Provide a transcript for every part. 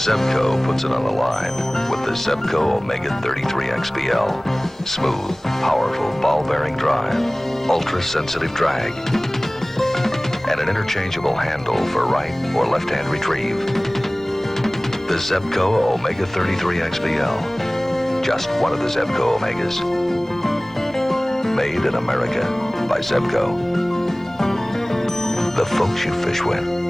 Zebco puts it on the line with the Zebco Omega 33 XPL. Smooth, powerful ball-bearing drive, ultra-sensitive drag, and an interchangeable handle for right or left-hand retrieve. The Zebco Omega 33 XPL. Just one of the Zebco Omegas. Made in America by Zebco. The folks you fish with.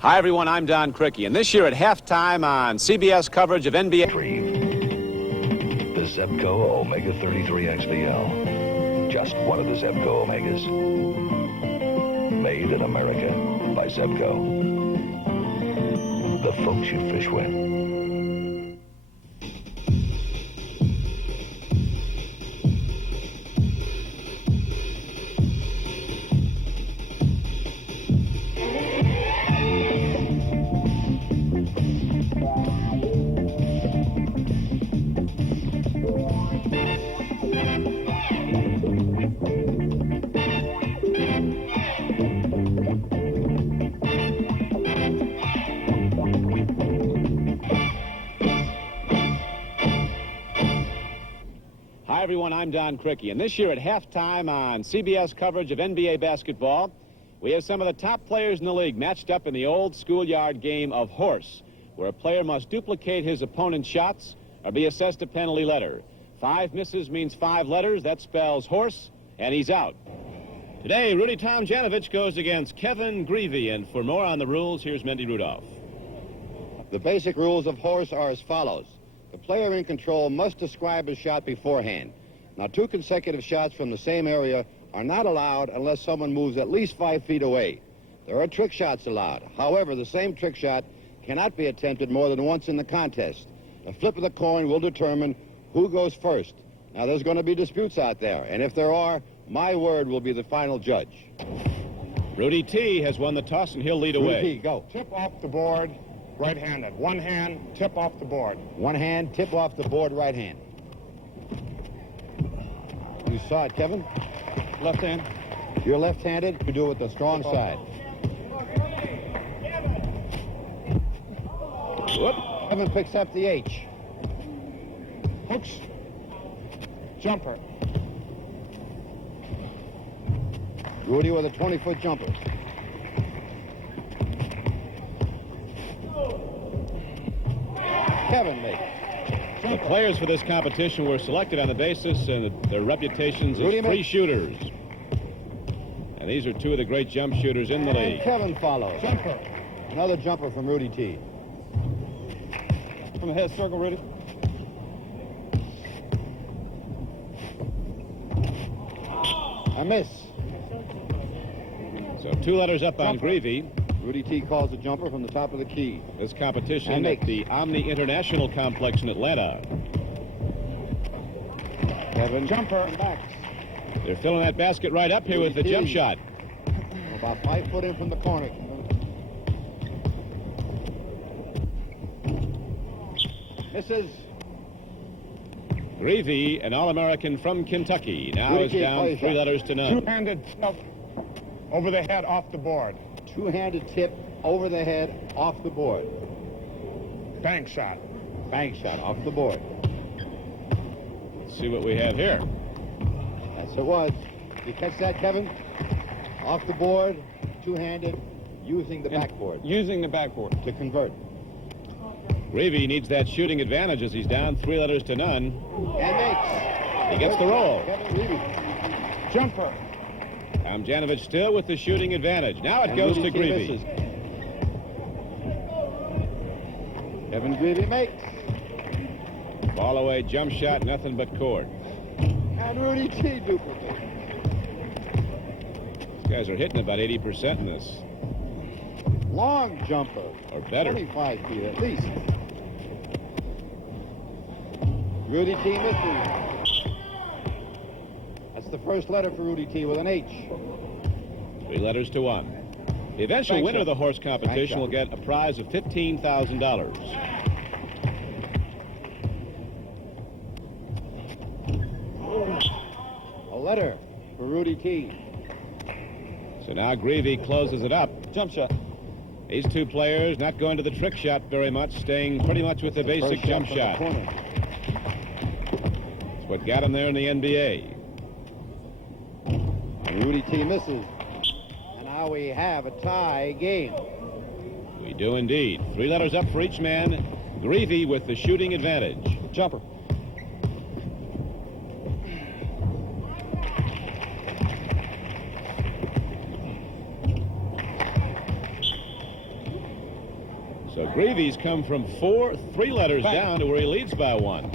Hi, everyone. I'm Don Crickey, and this year at halftime on CBS coverage of NBA. The Zebco Omega 33 XPL. Just one of the Zebco Omegas. Made in America by Zebco. The folks you fish with. Hi, everyone. I'm Don Crickey, and this year at halftime on CBS coverage of NBA basketball, we have some of the top players in the league matched up in the old schoolyard game of horse, where a player must duplicate his opponent's shots or be assessed a penalty letter. 5 misses means 5 letters. That spells horse, and he's out. Today, Rudy Tomjanovich goes against Kevin Greavy, and for more on the rules, here's Mendy Rudolph. The basic rules of horse are as follows. The player in control must describe his shot beforehand. Now, 2 consecutive shots from the same area are not allowed unless someone moves at least 5 feet away. There are trick shots allowed. However, the same trick shot cannot be attempted more than once in the contest. The flip of the coin will determine who goes first. Now, there's going to be disputes out there, and if there are, my word will be the final judge. Rudy T. has won the toss, and he'll lead away. Rudy T., go. Tip off the board, right-handed. One hand, tip off the board. One hand, tip off the board, right hand. You saw it, Kevin? Left hand. You're left-handed. You do it with the strong side. Whoop. Kevin picks up the H. Hooks. Jumper. Rudy with a 20-foot jumper. Kevin makes. The players for this competition were selected on the basis of their reputations as free shooters. And these are 2 of the great jump shooters in the league. Kevin follows. Jumper. Another jumper from Rudy T. From the head circle, Rudy. A miss. So 2 letters up on Greavy. Rudy T calls a jumper from the top of the key. This competition at the Omni International Complex in Atlanta. Kevin Jumper. backs. They're filling that basket right up here with the jump shot. About 5 foot in from the corner. Misses. Greavy, an All-American from Kentucky, now is down 3 letters to none. Two-handed tip over the head off the board. Two-handed tip over the head off the board. Bank shot. Bank shot off the board. Let's see what we have here. Yes, it was. You catch that, Kevin? Off the board, two-handed, using the backboard. Using the backboard. To convert. Greavy needs that shooting advantage as he's down 3 letters to none. And makes. He gets the roll. Kevin Greavy. Jumper. Tomjanovich still with the shooting advantage. Now it goes to Greavy. Kevin Greavy makes. Ball away, jump shot, nothing but cord. And Rudy T duplicates. These guys are hitting about 80% in this. Long jumper. Or better. 25 feet at least. Rudy T misses. That's the first letter for Rudy T with an H. 3 letters to 1. The eventual Thanks, winner of sir. the horse competition Thanks, will get a prize of $15,000. A letter for Rudy T. So now Greavy closes it up. Jump shot. These 2 players not going to the trick shot very much, staying pretty much with the basic First jump from the shot. corner. It's what got him there in the NBA. Rudy T misses. And now we have a tie game. We do indeed. 3 letters up for each man. Greavy with the shooting advantage. Jumper. So Greavy's come from 3 letters Bang. down to where he leads by 1.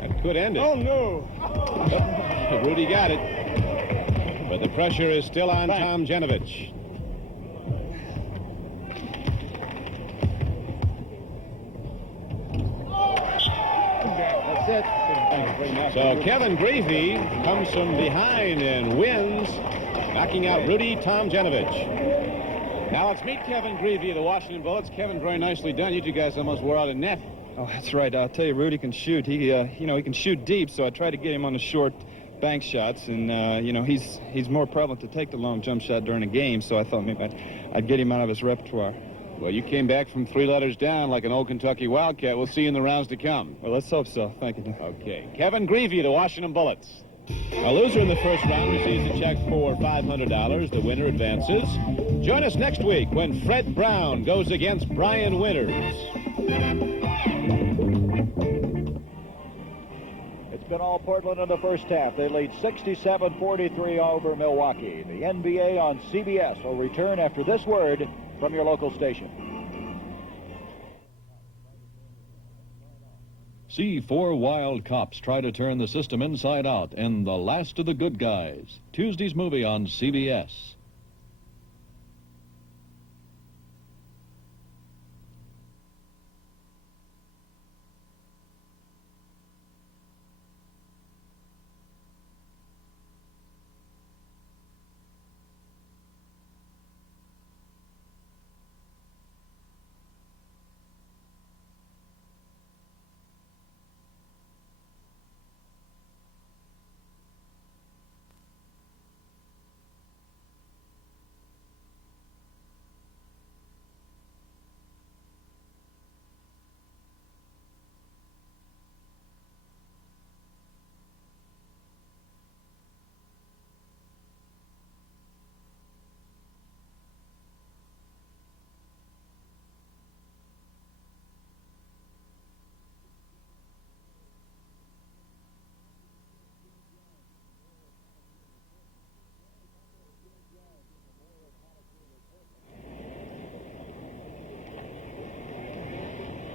That could end it. Oh, no. Rudy got it. But the pressure is still on Bang. Tom Genovich. That's it. So Kevin Greavy comes from behind and wins, knocking out Rudy Tomjanovich. Now let's meet Kevin Greavy of the Washington Bullets. Kevin, very nicely done. You 2 guys almost wore out a net. Oh, that's right. I'll tell you, Rudy can shoot. He can shoot deep, so I tried to get him on the short bank shots, and, he's more prevalent to take the long jump shot during a game, so I thought maybe I'd get him out of his repertoire. Well, you came back from 3 letters down like an old Kentucky Wildcat. We'll see you in the rounds to come. Well, let's hope so. Thank you. Okay. Kevin Greavy of the Washington Bullets. A loser in the first round receives a check for $500. The winner advances. Join us next week when Fred Brown goes against Brian Winters. It's been all Portland in the first half. They lead 67-43 over Milwaukee. The NBA on CBS will return after this word from your local station. See 4 wild cops try to turn the system inside out in The Last of the Good Guys. Tuesday's movie on CBS.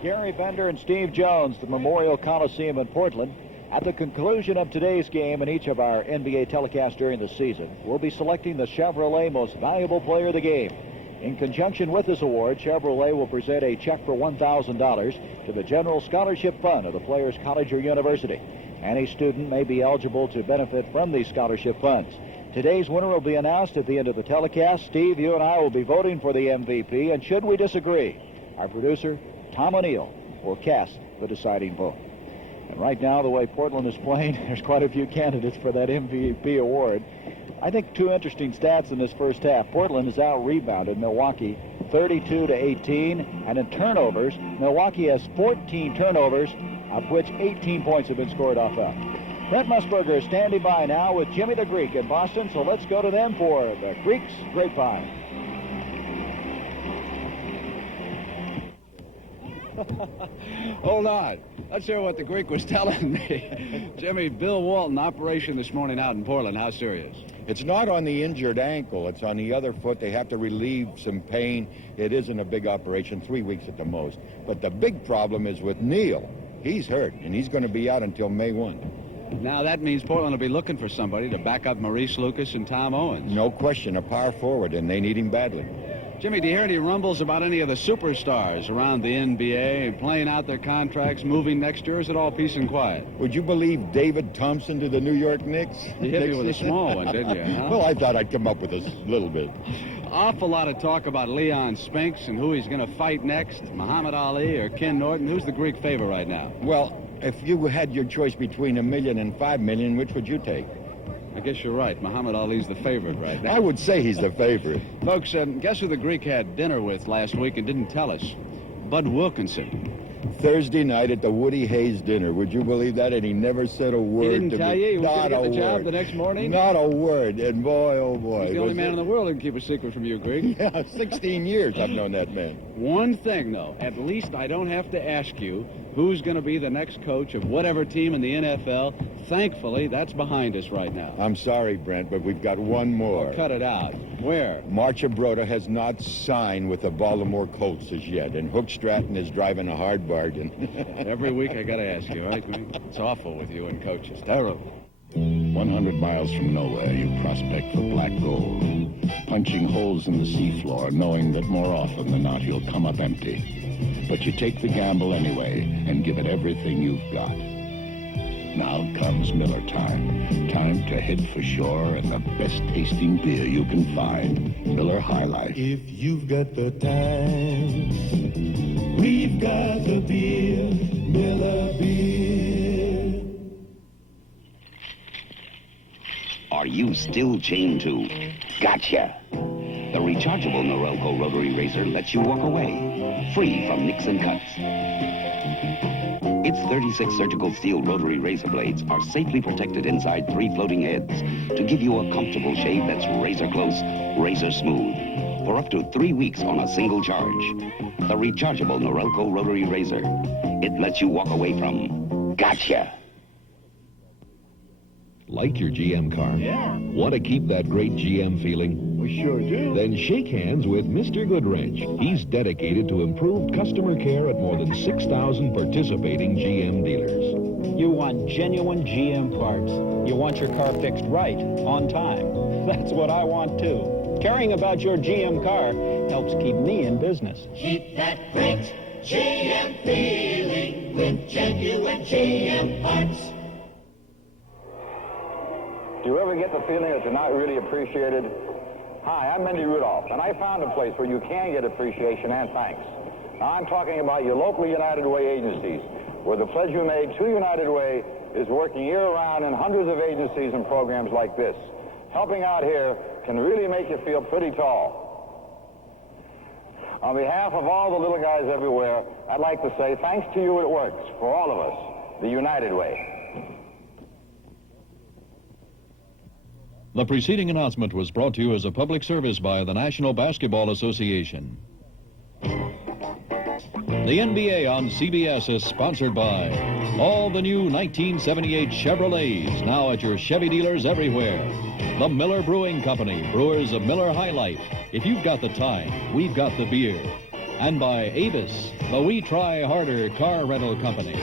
Gary Bender and Steve Jones, the Memorial Coliseum in Portland. At the conclusion of today's game and each of our NBA telecasts during the season, we'll be selecting the Chevrolet Most Valuable Player of the Game. In conjunction with this award, Chevrolet will present a check for $1,000 to the General Scholarship Fund of the player's college or university. Any student may be eligible to benefit from these scholarship funds. Today's winner will be announced at the end of the telecast. Steve, you and I will be voting for the MVP, and should we disagree, our producer, Tom O'Neill, will cast the deciding vote. And right now, the way Portland is playing, there's quite a few candidates for that MVP award. I think 2 interesting stats in this first half. Portland has out-rebounded Milwaukee 32-18, and in turnovers, Milwaukee has 14 turnovers, of which 18 points have been scored off of. Brent Musburger is standing by now with Jimmy the Greek in Boston, so let's go to them for the Greek's Grapevine. Hold on. Not sure what the Greek was telling me. Jimmy, Bill Walton operation this morning out in Portland. How serious? It's not on the injured ankle. It's on the other foot. They have to relieve some pain. It isn't a big operation, 3 weeks at the most. But the big problem is with Neal. He's hurt, and he's going to be out until May 1. Now that means Portland will be looking for somebody to back up Maurice Lucas and Tom Owens. No question, a power forward, and they need him badly. Jimmy, do you hear any rumbles about any of the superstars around the NBA playing out their contracts, moving next year, or is it all peace and quiet? Would you believe David Thompson to the New York Knicks? You hit me with a small one, didn't you? Huh? Well, I thought I'd come up with a little bit. Awful lot of talk about Leon Spinks and who he's going to fight next, Muhammad Ali or Ken Norton. Who's the Greek favorite right now? Well, if you had your choice between $1 million and $5 million, which would you take? I guess you're right. Muhammad Ali's the favorite right now. I would say he's the favorite. Folks, guess who the Greek had dinner with last week and didn't tell us? Bud Wilkinson. Thursday night at the Woody Hayes dinner. Would you believe that? And he never said a word to me. He didn't tell you he was going to get the job the next morning? Not a word. And boy, oh boy. He's the only man in the world who can keep a secret from you, Greek. Yeah, 16 years I've known that man. One thing, though, at least I don't have to ask you who's going to be the next coach of whatever team in the NFL. Thankfully, that's behind us right now. I'm sorry, Brent, but we've got one more. Cut it out. Where? Marcia Broda has not signed with the Baltimore Colts as yet, and Hook Stratton is driving a hard bargain. Every week I got to ask you, right? It's awful with you and coaches. Terrible. 100 miles from nowhere, you prospect for black gold, punching holes in the seafloor, knowing that more often than not you'll come up empty. But you take the gamble anyway and give it everything you've got. Now comes Miller time. Time to head for shore and the best tasting beer you can find. Miller High Life. If you've got the time, we've got the beer, Miller Beer. Are you still chained to? Gotcha. The rechargeable Norelco rotary razor lets you walk away, free from nicks and cuts. Its 36 surgical steel rotary razor blades are safely protected inside 3 floating heads to give you a comfortable shave that's razor close, razor smooth, for up to 3 weeks on a single charge. The rechargeable Norelco rotary razor. It lets you walk away from gotcha. Like your GM car? Yeah. Want to keep that great GM feeling? We sure do. Then shake hands with Mr. Goodwrench. He's dedicated to improved customer care at more than 6,000 participating GM dealers. You want genuine GM parts. You want your car fixed right, on time. That's what I want, too. Caring about your GM car helps keep me in business. Keep that great GM feeling with genuine GM parts. Do you ever get the feeling that you're not really appreciated? Hi, I'm Mindy Rudolph, and I found a place where you can get appreciation and thanks. Now, I'm talking about your local United Way agencies, where the pledge you made to United Way is working year-round in hundreds of agencies and programs like this. Helping out here can really make you feel pretty tall. On behalf of all the little guys everywhere, I'd like to say thanks to you, it works, for all of us, the United Way. The preceding announcement was brought to you as a public service by the National Basketball Association. The NBA on CBS is sponsored by all the new 1978 Chevrolets, now at your Chevy dealers everywhere. The Miller Brewing Company, brewers of Miller High Life. If you've got the time, we've got the beer. And by Avis, the We Try Harder car rental company.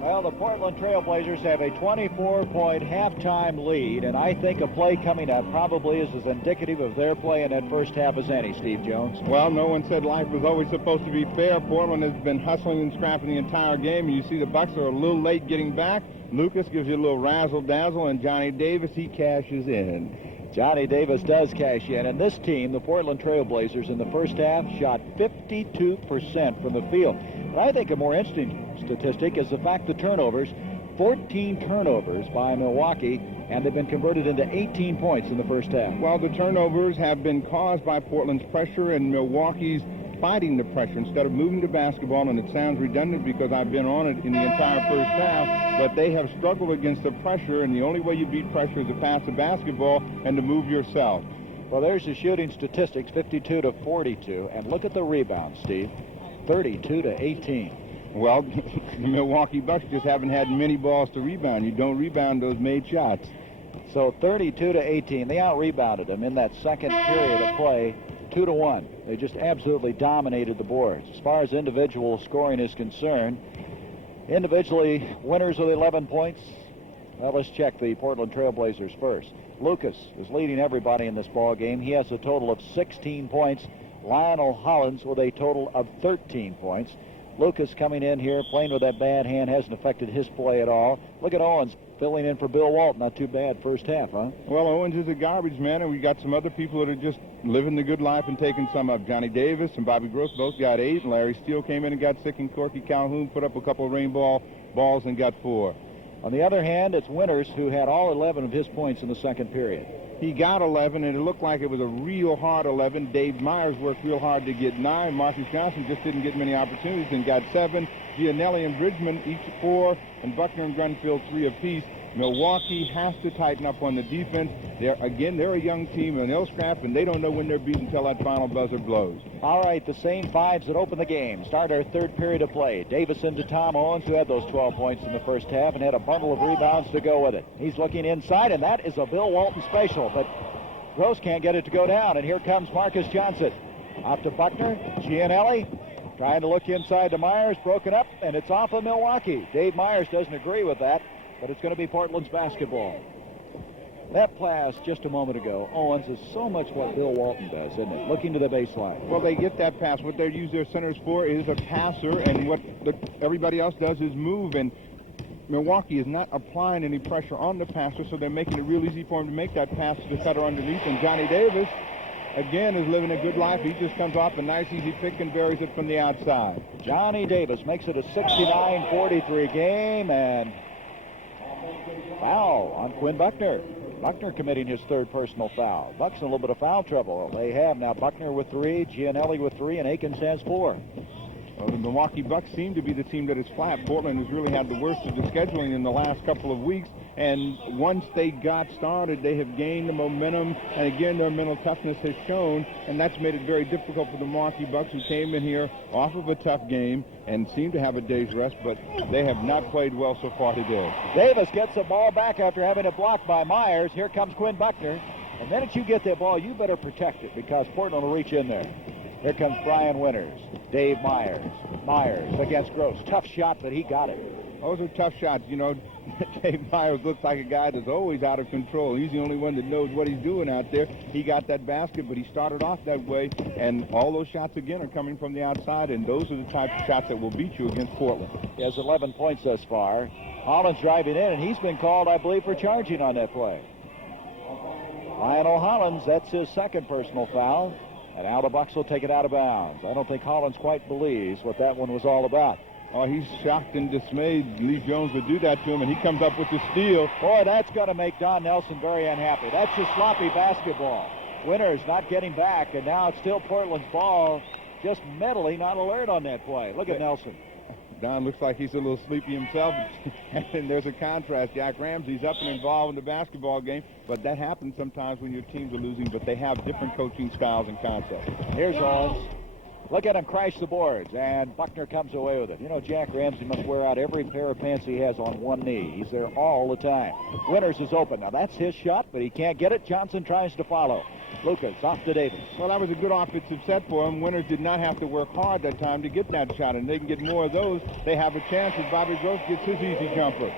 Well, the Portland Trailblazers have a 24-point halftime lead, and I think a play coming up probably is as indicative of their play in that first half as any, Steve Jones. Well, no one said life was always supposed to be fair. Portland has been hustling and scrapping the entire game, and you see the Bucks are a little late getting back. Lucas gives you a little razzle-dazzle, and Johnny Davis, he cashes in. Johnny Davis does cash in, and this team, the Portland Trailblazers, in the first half shot 52% from the field. But I think a more interesting statistic is the fact the turnovers, 14 turnovers by Milwaukee, and they've been converted into 18 points in the first half. Well, the turnovers have been caused by Portland's pressure and Milwaukee's fighting the pressure instead of moving the basketball, and it sounds redundant because I've been on it in the entire first half, but they have struggled against the pressure, and the only way you beat pressure is to pass the basketball and to move yourself. Well, there's the shooting statistics, 52 to 42, and look at the rebounds, Steve, 32 to 18. Well, the Milwaukee Bucks just haven't had many balls to rebound. You don't rebound those made shots. So 32 to 18, they out-rebounded them in that second period of play, 2-1. They just absolutely dominated the boards. As far as individual scoring is concerned, Individually, winners with 11 points. Well, let's check the Portland Trailblazers first. Lucas is leading everybody in this ball game. He has a total of 16 points. Lionel Hollins with a total of 13 points. Lucas coming in here, playing with that bad hand, hasn't affected his play at all. Look at Owens filling in for Bill Walton. Not too bad first half, huh? Well, Owens is a garbage man, and we got some other people that are just living the good life and taking some up. Johnny Davis and Bobby Gross both got 8, and Larry Steele came in and got 6, and Corky Calhoun put up a couple of rainbow balls and got 4. On the other hand, it's Winters who had all 11 of his points in the second period. He got 11, and it looked like it was a real hard 11. Dave Myers worked real hard to get 9. Marcus Johnson just didn't get many opportunities and got 7. Gianelli and Bridgman each 4, and Buckner and Grunfield 3 apiece. Milwaukee has to tighten up on the defense. They're a young team, and they'll scrap, and they don't know when they're beat until that final buzzer blows. All right, the same 5s that open the game. Start our third period of play. Davis into Tom Owens, who had those 12 points in the first half and had a bundle of rebounds to go with it. He's looking inside, and that is a Bill Walton special, but Gross can't get it to go down, and here comes Marcus Johnson. Out to Buckner, Gianelli, trying to look inside to Myers, broken up, and it's off of Milwaukee. Dave Myers doesn't agree with that, but it's going to be Portland's basketball. That pass just a moment ago, Owens, is so much what Bill Walton does, isn't it? Looking to the baseline. Well, they get that pass. What they use their centers for is a passer, and what everybody else does is move, and Milwaukee is not applying any pressure on the passer, so they're making it real easy for him to make that pass to the cutter underneath, and Johnny Davis, again, is living a good life. He just comes off a nice, easy pick and buries it from the outside. Johnny Davis makes it a 69-43 game, and foul on Quinn Buckner. Buckner committing his third personal foul. Buck's in a little bit of foul trouble. They have now Buckner with 3, Gianelli with 3, and Akins has 4. Well, the Milwaukee Bucks seem to be the team that is flat. Portland has really had the worst of the scheduling in the last couple of weeks, and once they got started, they have gained the momentum, and again, their mental toughness has shown, and that's made it very difficult for the Milwaukee Bucks, who came in here off of a tough game and seemed to have a day's rest, but they have not played well so far today. Davis gets the ball back after having it blocked by Myers. Here comes Quinn Buckner. And then if you get that ball, you better protect it, because Portland will reach in there. Here comes Brian Winters. Dave Myers. Myers against Gross. Tough shot, but he got it. Those are tough shots. You know, Dave Myers looks like a guy that's always out of control. He's the only one that knows what he's doing out there. He got that basket, but he started off that way, and all those shots, again, are coming from the outside, and those are the type of shots that will beat you against Portland. He has 11 points thus far. Hollins driving in, and he's been called, I believe, for charging on that play. Lionel Hollins, that's his second personal foul. And now the Bucks will take it out of bounds. I don't think Hollins quite believes what that one was all about. Oh, he's shocked and dismayed. Lee Jones would do that to him, and he comes up with the steal. Boy, that's going to make Don Nelson very unhappy. That's just sloppy basketball. Winters not getting back, and now it's still Portland's ball. Just mentally not alert on that play. Look at Nelson. Don looks like he's a little sleepy himself, and there's a contrast. Jack Ramsey's up and involved in the basketball game, but that happens sometimes when your teams are losing, but they have different coaching styles and concepts. Here's Owens. Look at him crash the boards, and Buckner comes away with it. You know, Jack Ramsey must wear out every pair of pants he has on one knee. He's there all the time. Winters is open. Now, that's his shot, but he can't get it. Johnson tries to follow. Lucas off to Davis. Well, that was a good offensive set for him. Winters did not have to work hard that time to get that shot, and they can get more of those. They have a chance as Bobby Gross gets his easy jumper.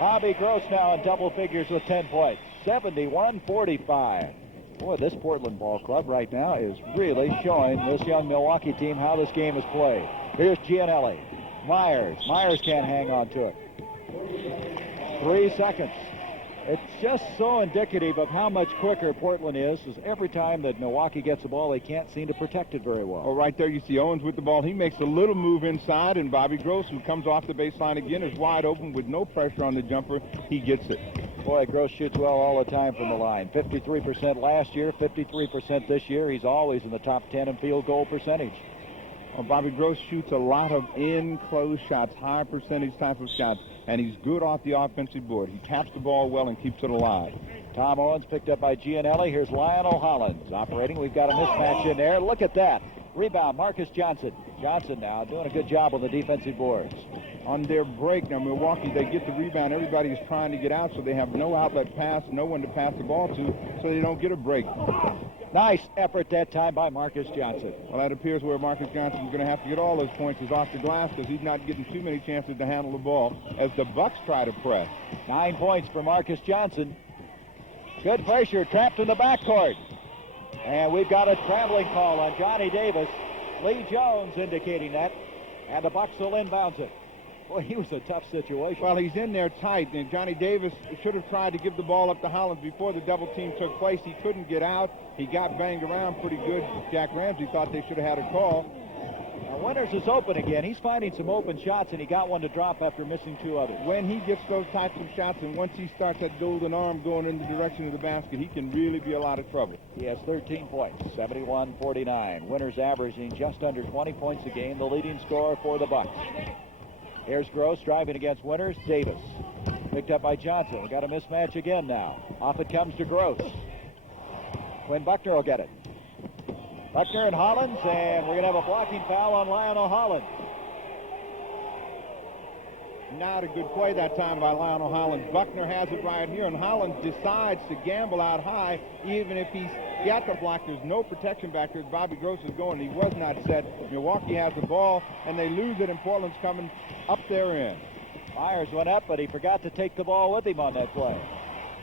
Bobby Gross now in double figures with 10 points. 71-45. Boy, this Portland ball club right now is really showing this young Milwaukee team how this game is played. Here's Gianelli. Myers. Myers can't hang on to it. 3 seconds. It's just so indicative of how much quicker Portland is every time that Milwaukee gets the ball, they can't seem to protect it very well. Oh, right there you see Owens with the ball. He makes a little move inside, and Bobby Gross, who comes off the baseline again, is wide open with no pressure on the jumper. He gets it. Boy, Gross shoots well all the time from the line. 53% last year, 53% this year. He's always in the top 10 in field goal percentage. Well, Bobby Gross shoots a lot of in-close shots, high percentage type of shots, and he's good off the offensive board. He taps the ball well and keeps it alive. Tom Owens picked up by Gianelli. Here's Lionel Hollins operating. We've got a mismatch in there. Look at that. Rebound, Marcus Johnson. Johnson now doing a good job on the defensive boards. On their break, now Milwaukee, they get the rebound. Everybody is trying to get out, so they have no outlet pass, no one to pass the ball to, so they don't get a break. Nice effort that time by Marcus Johnson. Well, that appears where Marcus Johnson's going to have to get all those points is off the glass because he's not getting too many chances to handle the ball as the Bucks try to press. 9 points for Marcus Johnson. Good pressure, trapped in the backcourt. And we've got a traveling call on Johnny Davis. Lee Jones indicating that. And the Bucks will inbounds it. Boy, he was a tough situation. Well, he's in there tight, and Johnny Davis should have tried to give the ball up to Hollins before the double team took place. He couldn't get out. He got banged around pretty good. Jack Ramsey thought they should have had a call. Now, Winters is open again. He's finding some open shots, and he got one to drop after missing 2 others. When he gets those types of shots, and once he starts that golden arm going in the direction of the basket, he can really be a lot of trouble. He has 13 points, 71-49. Winters averaging just under 20 points a game, the leading scorer for the Bucks. Here's Gross driving against Winters. Davis picked up by Johnson. We got a mismatch again now. Off it comes to Gross. Quinn Buckner will get it. Buckner and Hollins, and we're going to have a blocking foul on Lionel Hollins. Not a good play that time by Lionel Hollins. Buckner has it right here, and Hollins decides to gamble out high. Even if he's got the block, there's no protection back there. Bobby Gross is going. He was not set. Milwaukee has the ball, and they lose it, and Portland's coming up their end. Myers went up, but he forgot to take the ball with him on that play.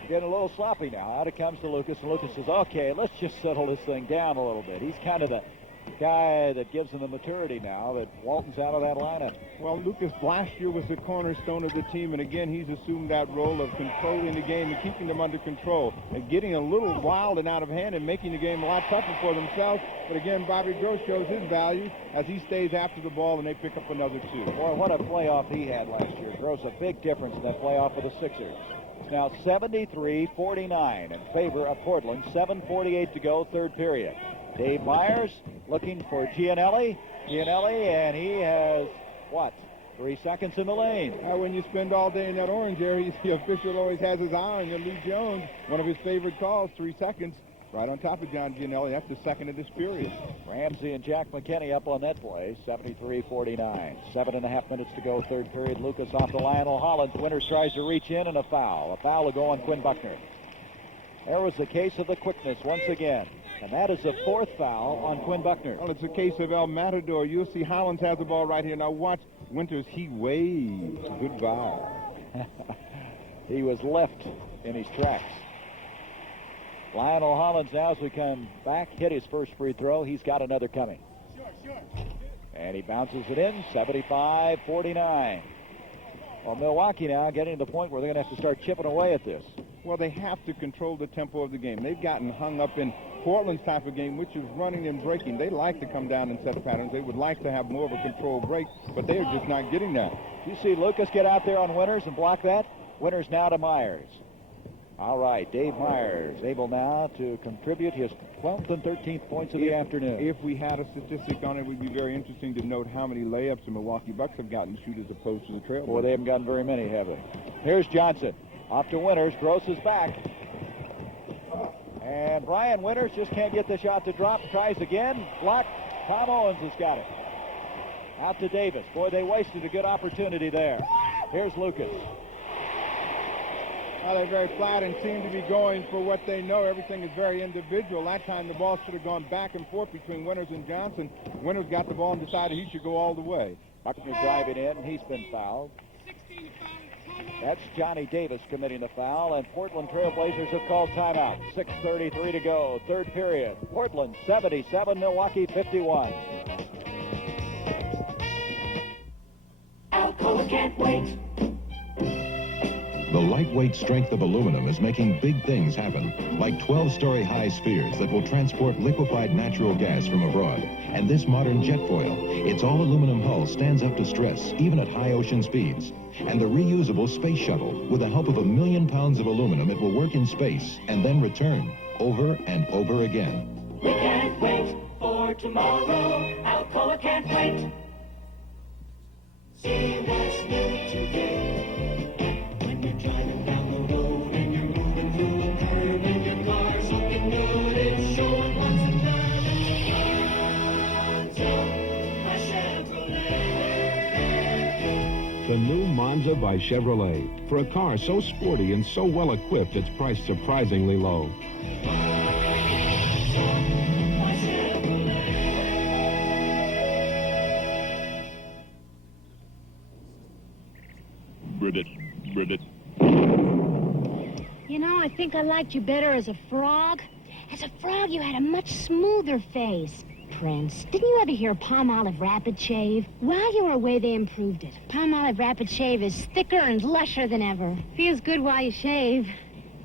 Getting a little sloppy now. Out it comes to Lucas, and Lucas says, okay, let's just settle this thing down a little bit. He's kind of the guy that gives him the maturity now that Walton's out of that lineup. Well, Lucas last year was the cornerstone of the team, and again, he's assumed that role of controlling the game and keeping them under control and getting a little wild and out of hand and making the game a lot tougher for themselves. But again, Bobby Gross shows his value as he stays after the ball, and they pick up another 2. Boy, what a playoff he had last year. Gross, a big difference in that playoff for the Sixers. It's now 73-49 in favor of Portland. 7:48 to go, third period. Dave Myers looking for Gianelli. And he has, 3 seconds in the lane. When you spend all day in that orange area, the official always has his eye on you. Lee Jones, one of his favorite calls, 3 seconds, right on top of John Gianelli. That's the second of this period. Ramsey and Jack McKinney up on that play, 73-49. 7.5 minutes to go, third period. Lucas off to Lionel Hollins. Winters tries to reach in, and a foul. A foul will go on Quinn Buckner. There was the case of the quickness once again. And that is the 4th foul on Quinn Buckner. Well, it's a case of El Matador. You'll see Hollins has the ball right here. Now watch Winters. He waves goodbye. He was left in his tracks. Lionel Hollins now, as we come back, hit his first free throw. He's got another coming. And he bounces it in, 75-49. Well, Milwaukee now getting to the point where they're going to have to start chipping away at this. Well, they have to control the tempo of the game. They've gotten hung up in Portland's type of game, which is running and breaking. They like to come down and set patterns. They would like to have more of a controlled break, but they are just not getting that. You see Lucas get out there on Winters and block that? Winters now to Myers. All right, Dave Myers able now to contribute his 12th and 13th points of the afternoon. If we had a statistic on it, it would be very interesting to note how many layups the Milwaukee Bucks have gotten to shoot as opposed to the Trailblazers. Boy, they haven't gotten very many, have they? Here's Johnson. Off to Winters. Gross is back. And Brian Winters just can't get the shot to drop. Tries again. Blocked. Tom Owens has got it. Out to Davis. Boy, they wasted a good opportunity there. Here's Lucas. Well, they're very flat and seem to be going for what they know. Everything is very individual. That time the ball should have gone back and forth between Winters and Johnson. Winters got the ball and decided he should go all the way. Buckner driving in, and he's been fouled. That's Johnny Davis committing the foul, and Portland Trailblazers have called timeout. 6:33 to go, third period. Portland 77, Milwaukee 51. Alcoa can't wait. The lightweight strength of aluminum is making big things happen, like 12-story high spheres that will transport liquefied natural gas from abroad. And this modern jet foil, its all-aluminum hull stands up to stress, even at high ocean speeds. And the reusable space shuttle, with the help of 1 million pounds of aluminum, it will work in space and then return over and over again. We can't wait for tomorrow. Alcoa can't wait. See what's new today. When you're driving down the road and you're moving through a curve and your car's looking good, it's showing lots of The new Monza by Chevrolet. For a car so sporty and so well equipped, it's priced surprisingly low. Ribbit. You know, I think I liked you better as a frog. As a frog, you had a much smoother face. Prince, didn't you ever hear Palmolive Rapid Shave? While you were away, they improved it. Palmolive Rapid Shave is thicker and lusher than ever. Feels good while you shave.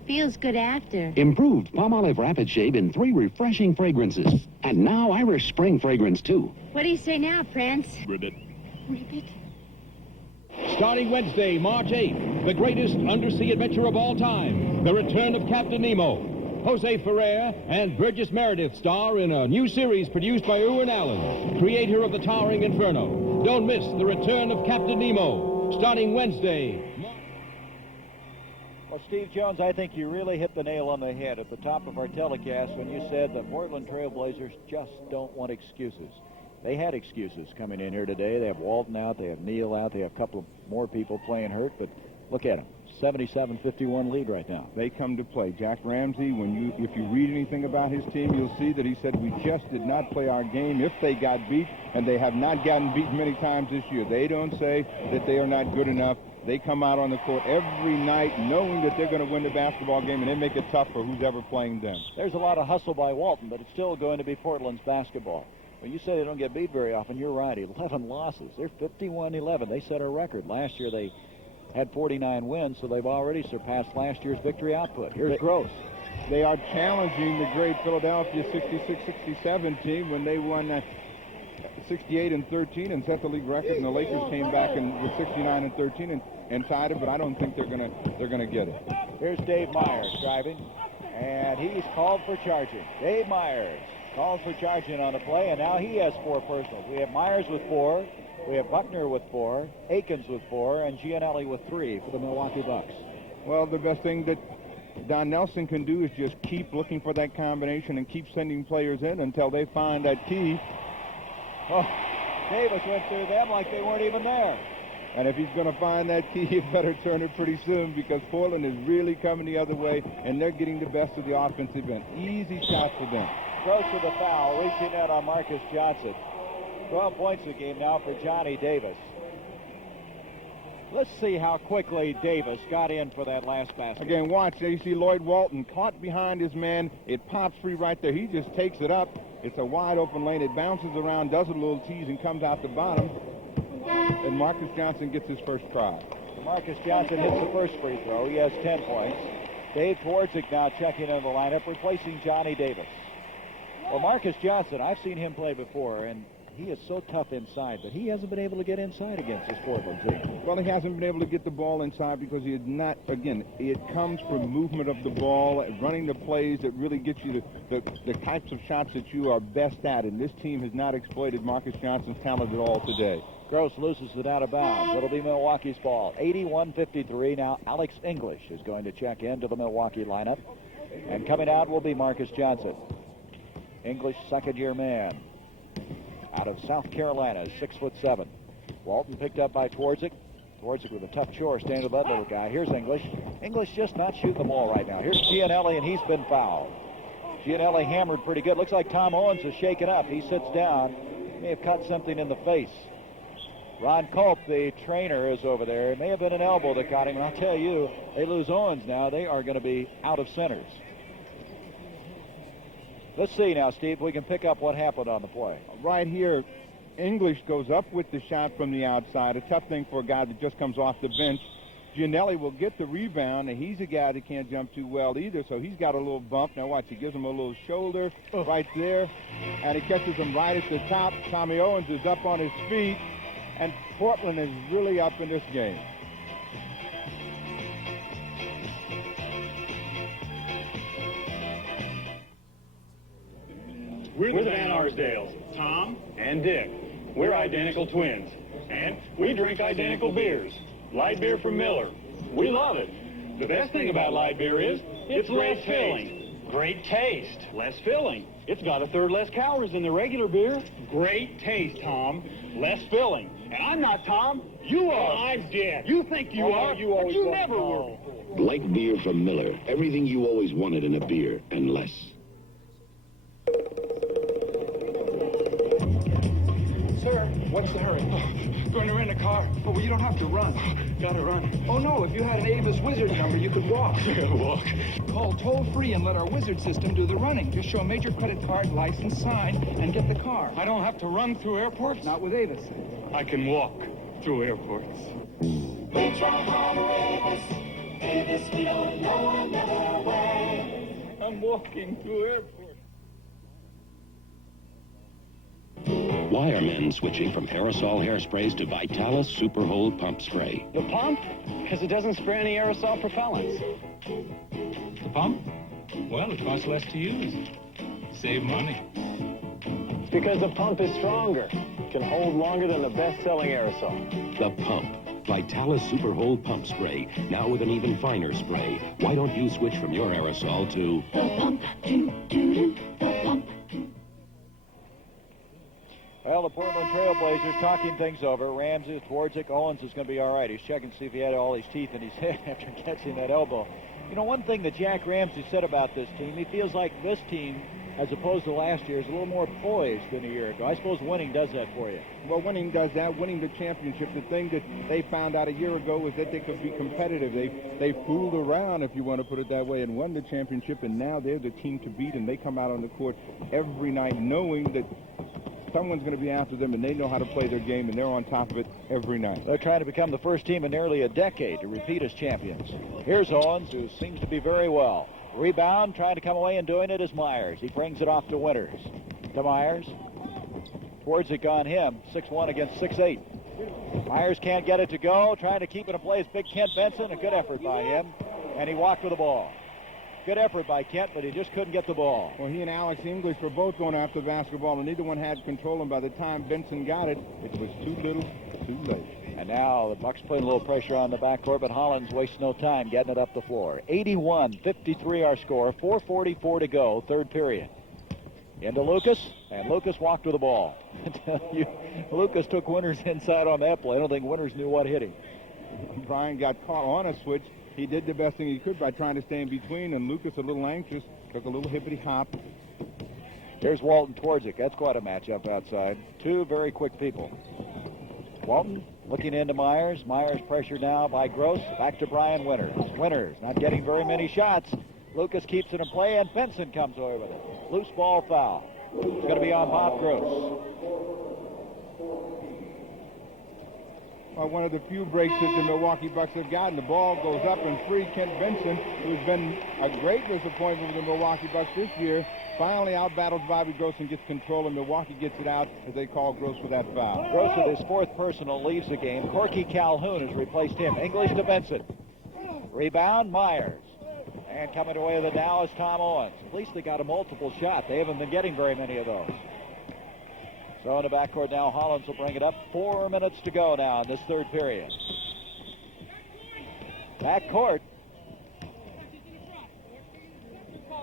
Feels good after. Improved Palmolive Rapid Shave in 3 refreshing fragrances. And now Irish Spring fragrance, too. What do you say now, Prince? Ribbit. Ribbit? Starting Wednesday, March 8th, the greatest undersea adventure of all time, the return of Captain Nemo. Jose Ferrer and Burgess Meredith star in a new series produced by Irwin Allen, creator of the Towering Inferno. Don't miss the return of Captain Nemo, starting Wednesday. Well, Steve Jones, I think you really hit the nail on the head at the top of our telecast when you said the Portland Trailblazers just don't want excuses. They had excuses coming in here today. They have Walton out, they have Neal out, they have a couple of more people playing hurt, but look at them. 77-51 lead right now. They come to play. Jack Ramsey, if you read anything about his team, you'll see that he said, we just did not play our game if they got beat, and they have not gotten beat many times this year. They don't say that they are not good enough. They come out on the court every night knowing that they're going to win the basketball game, and they make it tough for who's ever playing them. There's a lot of hustle by Walton, but it's still going to be Portland's basketball. When you say they don't get beat very often, you're right. 11 losses. They're 51-11. They set a record. Last year they had 49 wins, so they've already surpassed last year's victory output. Here's Gross. They are challenging the great Philadelphia 66-67 team when they won 68-13 and set the league record, and the Lakers came back with 69-13 and tied it, but I don't think they're gonna get it. Here's Dave Myers driving, and he's called for charging. Dave Myers called for charging on the play, and now he has 4 personals. We have Myers with 4. We have Buckner with 4, Akins with 4, and Gianelli with 3 for the Milwaukee Bucks. Well, the best thing that Don Nelson can do is just keep looking for that combination and keep sending players in until they find that key. Oh, Davis went through them like they weren't even there. And if he's going to find that key, he better turn it pretty soon, because Portland is really coming the other way, and they're getting the best of the offensive end. Easy shots for them. Gross with the foul, reaching out on Marcus Johnson. 12 points a game now for Johnny Davis. Let's see how quickly Davis got in for that last basket. Again, watch. There you see Lloyd Walton caught behind his man. It pops free right there. He just takes it up. It's a wide open lane. It bounces around, does a little tease, and comes out the bottom. And Marcus Johnson gets his first try. Marcus Johnson hits the first free throw. He has 10 points. Dave Twardzik now checking in the lineup, replacing Johnny Davis. Well, Marcus Johnson, I've seen him play before, and he is so tough inside, but he hasn't been able to get inside against this Portland team. Well, he hasn't been able to get the ball inside because he is not, again, it comes from movement of the ball, running the plays that really get you the types of shots that you are best at, and this team has not exploited Marcus Johnson's talent at all today. Gross loses it out of bounds. It'll be Milwaukee's ball. 81-53. Now Alex English is going to check into the Milwaukee lineup, and coming out will be Marcus Johnson. English, second-year man. Out of South Carolina, 6'7". Walton picked up by Twardzik. Twardzik with a tough chore, staying with that little guy. Here's English. English just not shooting the ball right now. Here's Gianelli, and he's been fouled. Gianelli hammered pretty good. Looks like Tom Owens is shaken up. He sits down. May have caught something in the face. Ron Culp, the trainer, is over there. It may have been an elbow that caught him, and I'll tell you, they lose Owens now. They are going to be out of centers. Let's see now, Steve, we can pick up what happened on the play. Right here, English goes up with the shot from the outside. A tough thing for a guy that just comes off the bench. Gianelli will get the rebound, and he's a guy that can't jump too well either, so he's got a little bump. Now watch, he gives him a little shoulder right there, and he catches him right at the top. Tommy Owens is up on his feet, and Portland is really up in this game. We're the Van Arsdales, Tom and Dick. We're identical twins, and we drink identical beers. Light beer from Miller. We love it. The best thing about light beer is it's less filling. Great taste. Less filling. It's got a third less calories than the regular beer. Great taste, Tom. Less filling. And I'm not Tom. You are. I'm Dick. You think you are, but you never were. Light beer from Miller. Everything you always wanted in a beer, and less. What's the hurry? Going to rent a car. Oh, well, you don't have to run. Gotta run. Oh, no, if you had an Avis Wizard number, you could walk. Walk. Call toll-free and let our Wizard system do the running. Just show a major credit card, license, sign, and get the car. I don't have to run through airports? Not with Avis. I can walk through airports. We try hard, Avis, we don't know another way. I'm walking through airports. Why are men switching from aerosol hairsprays to Vitalis Super Hold Pump Spray? The pump? Because it doesn't spray any aerosol propellants. The pump? Well, it costs less to use. Save money. It's because the pump is stronger. Can hold longer than the best-selling aerosol. The Pump. Vitalis Super Hold Pump Spray. Now with an even finer spray. Why don't you switch from your aerosol to... The pump, do, the pump. Well, the Portland Trailblazers talking things over. Ramsey, Twardzik, Owens is going to be all right. He's checking to see if he had all his teeth in his head after catching that elbow. You know, one thing that Jack Ramsey said about this team, he feels like this team, as opposed to last year, is a little more poised than a year ago. I suppose winning does that for you. Well, winning does that. Winning the championship. The thing that they found out a year ago was that they could be competitive. They fooled around, if you want to put it that way, and won the championship, and now they're the team to beat, and they come out on the court every night knowing that someone's going to be after them, and they know how to play their game, and they're on top of it every night. They're trying to become the first team in nearly a decade to repeat as champions. Here's Owens, who seems to be very well. Rebound, trying to come away and doing it is Myers. He brings it off to Winters. To Myers. Twardzik on him. 6'1" against 6'8". Myers can't get it to go. Trying to keep it in place. Big Kent Benson. A good effort by him. And he walked with the ball. Good effort by Kent, but he just couldn't get the ball. Well, he and Alex English were both going after the basketball, and neither one had control, and by the time Benson got it, it was too little, too late. And now the Bucks putting a little pressure on the backcourt, but Hollins wastes no time getting it up the floor. 81-53 our score, 4:44 to go, third period. Into Lucas, and Lucas walked with the ball. I tell you, Lucas took Winters inside on that play. I don't think Winters knew what hit him. Brian got caught on a switch. He did the best thing he could by trying to stay in between, and Lucas, a little anxious, took a little hippity hop. Here's Walton Twardzik. That's quite a matchup outside. Two very quick people. Walton looking into Myers. Myers pressured now by Gross. Back to Brian Winters. Winters not getting very many shots. Lucas keeps it in play, and Benson comes away with it. Loose ball foul. It's going to be on Bob Gross. One of the few breaks that the Milwaukee Bucks have gotten. The ball goes up and free. Kent Benson, who's been a great disappointment with the Milwaukee Bucks this year, finally out-battles Bobby Gross and gets control, and Milwaukee gets it out as they call Gross for that foul. Gross with his fourth personal leaves the game. Corky Calhoun has replaced him. English to Benson. Rebound, Myers. And coming away with it now is Tom Owens. At least they got a multiple shot. They haven't been getting very many of those. So in the backcourt now, Hollins will bring it up. 4 minutes to go now in this third period. Backcourt.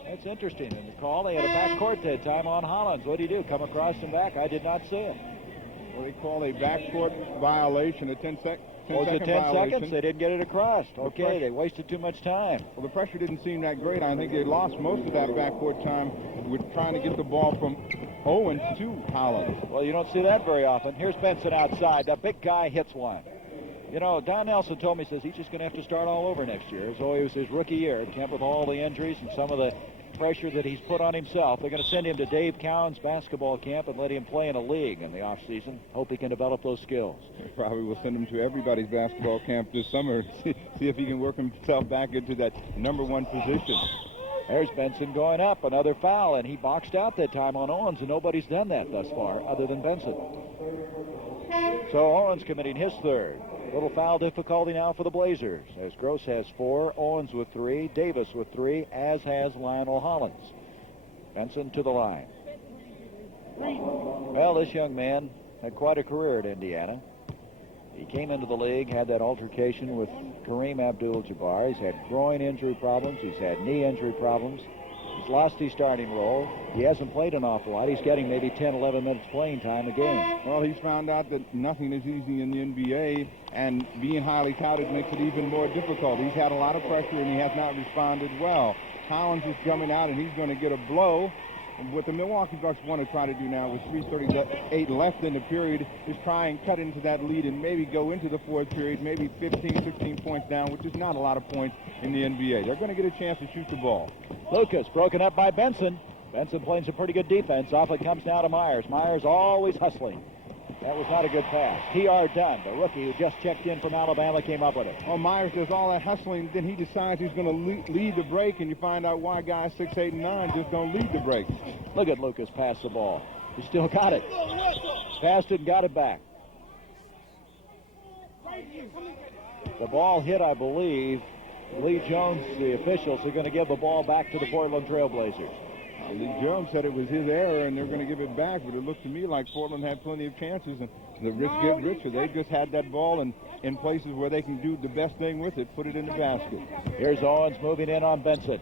That's interesting. In the call, they had a backcourt that time on Hollins. What did he do? Come across and back? I did not see it. Well, they call a backcourt violation, a 10-second Was it 10 violation. seconds? They didn't get it across. Okay, they wasted too much time. Well, the pressure didn't seem that great. I think they lost most of that backcourt time with trying to get the ball from Owens to Hollins. Well, you don't see that very often. Here's Benson outside. The big guy hits one. You know, Don Nelson told me, says he's just going to have to start all over next year. So it was his rookie year. Kemp, with all the injuries and some of the pressure that he's put on himself, they're going to send him to Dave Cowan's basketball camp and let him play in a league in the offseason. Hope he can develop those skills. They probably will send him to everybody's basketball camp this summer. See if he can work himself back into that number 1 position. There's Benson going up. Another foul, and he boxed out that time on Owens, and nobody's done that thus far other than Benson. So Owens committing his third. Little foul difficulty now for the Blazers, as Gross has 4, Owens with 3, Davis with 3, as has Lionel Hollins. Benson to the line. Well, this young man had quite a career at Indiana. He came into the league, had that altercation with Kareem Abdul-Jabbar. He's had groin injury problems. He's had knee injury problems. He's lost his starting role. He hasn't played an awful lot. He's getting maybe 10, 11 minutes playing time a game. Well, he's found out that nothing is easy in the NBA, and being highly touted makes it even more difficult. He's had a lot of pressure, and he has not responded well. Collins is coming out, and he's going to get a blow. What the Milwaukee Bucks want to try to do now with 3:38 left in the period is try and cut into that lead and maybe go into the fourth period, maybe 15, 16 points down, which is not a lot of points in the NBA. They're going to get a chance to shoot the ball. Lucas broken up by Benson. Benson playing some pretty good defense. Off it comes now to Myers. Myers always hustling. That was not a good pass. T.R. Dunn, the rookie who just checked in from Alabama, came up with it. Oh, Myers does all that hustling, then he decides he's going to lead the break, and you find out why guys 6, 8, and 9 just don't lead the break. Look at Lucas pass the ball. He still got it. Passed it and got it back. The ball hit, I believe. Lee Jones, the officials, are going to give the ball back to the Portland Trailblazers. Lee Jones said it was his error and they're going to give it back, but it looked to me like Portland had plenty of chances, and the rich get richer. They just had that ball in places where they can do the best thing with it, put it in the basket. Here's Owens moving in on Benson.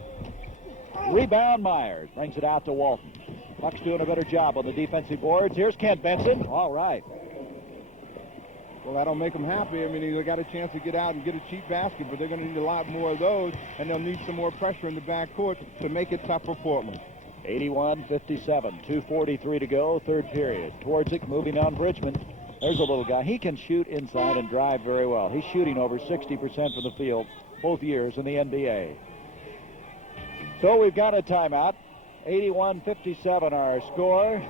Rebound, Myers brings it out to Walton. Bucks doing a better job on the defensive boards. Here's Kent Benson. All right. Well, that'll make them happy. I mean, they got a chance to get out and get a cheap basket, but they're going to need a lot more of those, and they'll need some more pressure in the backcourt to make it tough for Portland. 81-57, 2:43 to go, third period. Twardzik moving on Bridgman. There's a little guy. He can shoot inside and drive very well. He's shooting over 60% from the field both years in the NBA. So we've got a timeout. 81-57 our score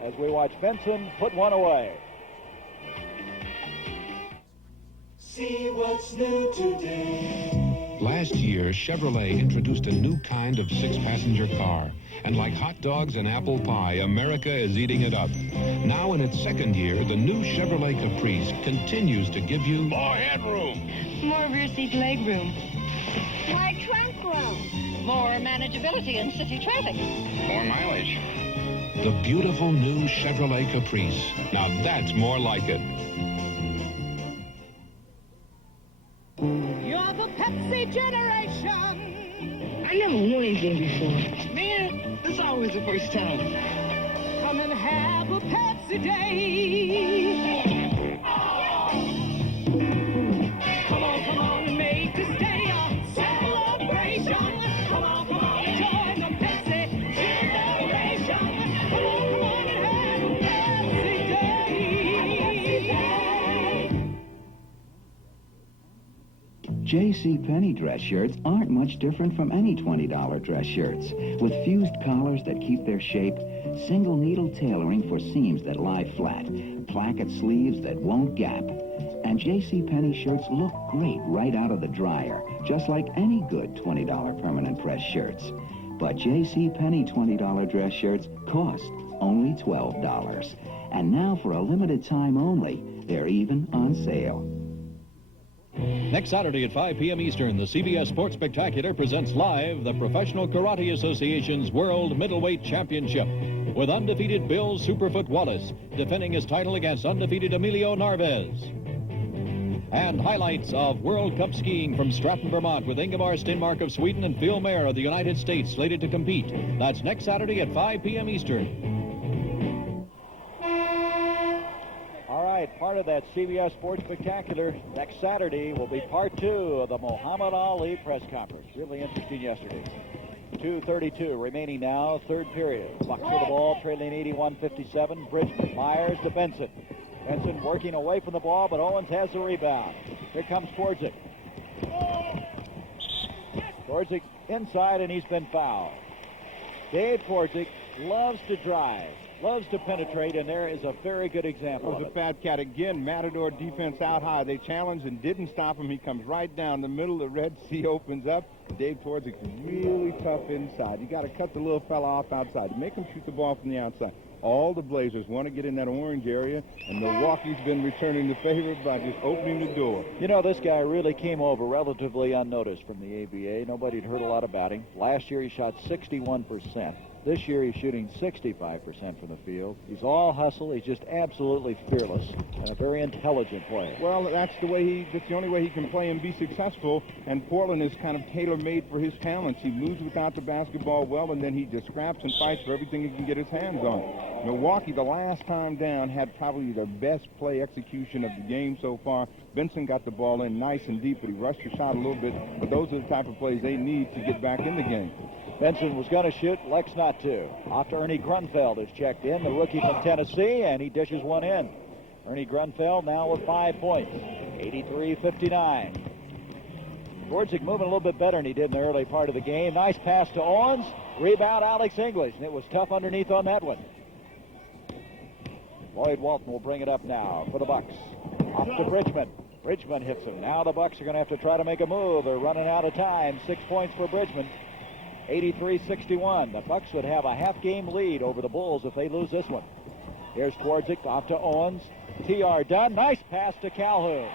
as we watch Benson put one away. See what's new today. Last year, Chevrolet introduced a new kind of six-passenger car. And like hot dogs and apple pie, America is eating it up. Now in its second year, the new Chevrolet Caprice continues to give you more headroom, More rear seat leg room. More trunk room. More manageability in city traffic. more mileage. The beautiful new Chevrolet Caprice. Now that's more like it. You're the Pepsi generation. I never won anything before. Man, it's always the first time. Come and have a Pepsi day. Come on, and make this day a celebration. Come on, and join the Pepsi generation. Come on, and have a Pepsi day. JCPenney dress shirts aren't much different from any $20 dress shirts. With fused collars that keep their shape, single needle tailoring for seams that lie flat, placket sleeves that won't gap. And JCPenney shirts look great right out of the dryer, just like any good $20 permanent press shirts. But JCPenney $20 dress shirts cost only $12. And now for a limited time only, they're even on sale. Next Saturday at 5 p.m. Eastern, the CBS Sports Spectacular presents live the Professional Karate Association's World Middleweight Championship with undefeated Bill Superfoot Wallace defending his title against undefeated Emilio Narvez. And highlights of World Cup skiing from Stratton, Vermont with Ingemar Stenmark of Sweden and Phil Mayer of the United States slated to compete. That's next Saturday at 5 p.m. Eastern. Part of that CBS Sports Spectacular next Saturday will be part 2 of the Muhammad Ali press conference. Really interesting yesterday. 2:32 remaining now, third period. Bucks with the ball, trailing 81-57. Bridgman, Myers to Benson. Benson working away from the ball, but Owens has the rebound. Here comes Twardzik. Twardzik inside, and he's been fouled. Dave Twardzik loves to drive, loves to penetrate, and there is a very good example It of was it. a Fat Cat again. Matador defense out high. They challenged and didn't stop him. He comes right down the middle. The Red Sea opens up. Dave Twardzik's really tough inside. You got to cut the little fella off outside. Make him shoot the ball from the outside. All the Blazers want to get in that orange area, and Milwaukee's been returning the favor by just opening the door. You know, this guy really came over relatively unnoticed from the ABA. Nobody had heard a lot about him. Last year he shot 61%. This year he's shooting 65% from the field. He's all hustle. He's just absolutely fearless and a very intelligent player. Well, that's the only way he can play and be successful, and Portland is kind of tailor-made for his talents. He moves without the basketball well, and then he just scraps and fights for everything he can get his hands on. Milwaukee, the last time down, had probably their best play execution of the game so far. Benson got the ball in nice and deep, but he rushed the shot a little bit. But those are the type of plays they need to get back in the game. Benson was going to shoot, elects not to. Off to Ernie Grunfeld is checked in, the rookie from Tennessee, and he dishes one in. Ernie Grunfeld now with 5 points, 83-59. Dwardzik moving a little bit better than he did in the early part of the game. Nice pass to Owens. Rebound, Alex English, and it was tough underneath on that one. Lloyd Walton will bring it up now for the Bucks. Off to Bridgman. Bridgman hits him. Now the Bucks are going to have to try to make a move. They're running out of time. 6 points for Bridgman. 83-61. The Bucks would have a half-game lead over the Bulls if they lose this one. Here's Dwardzik off to Owens. T.R. Dunn. Nice pass to Calhoun.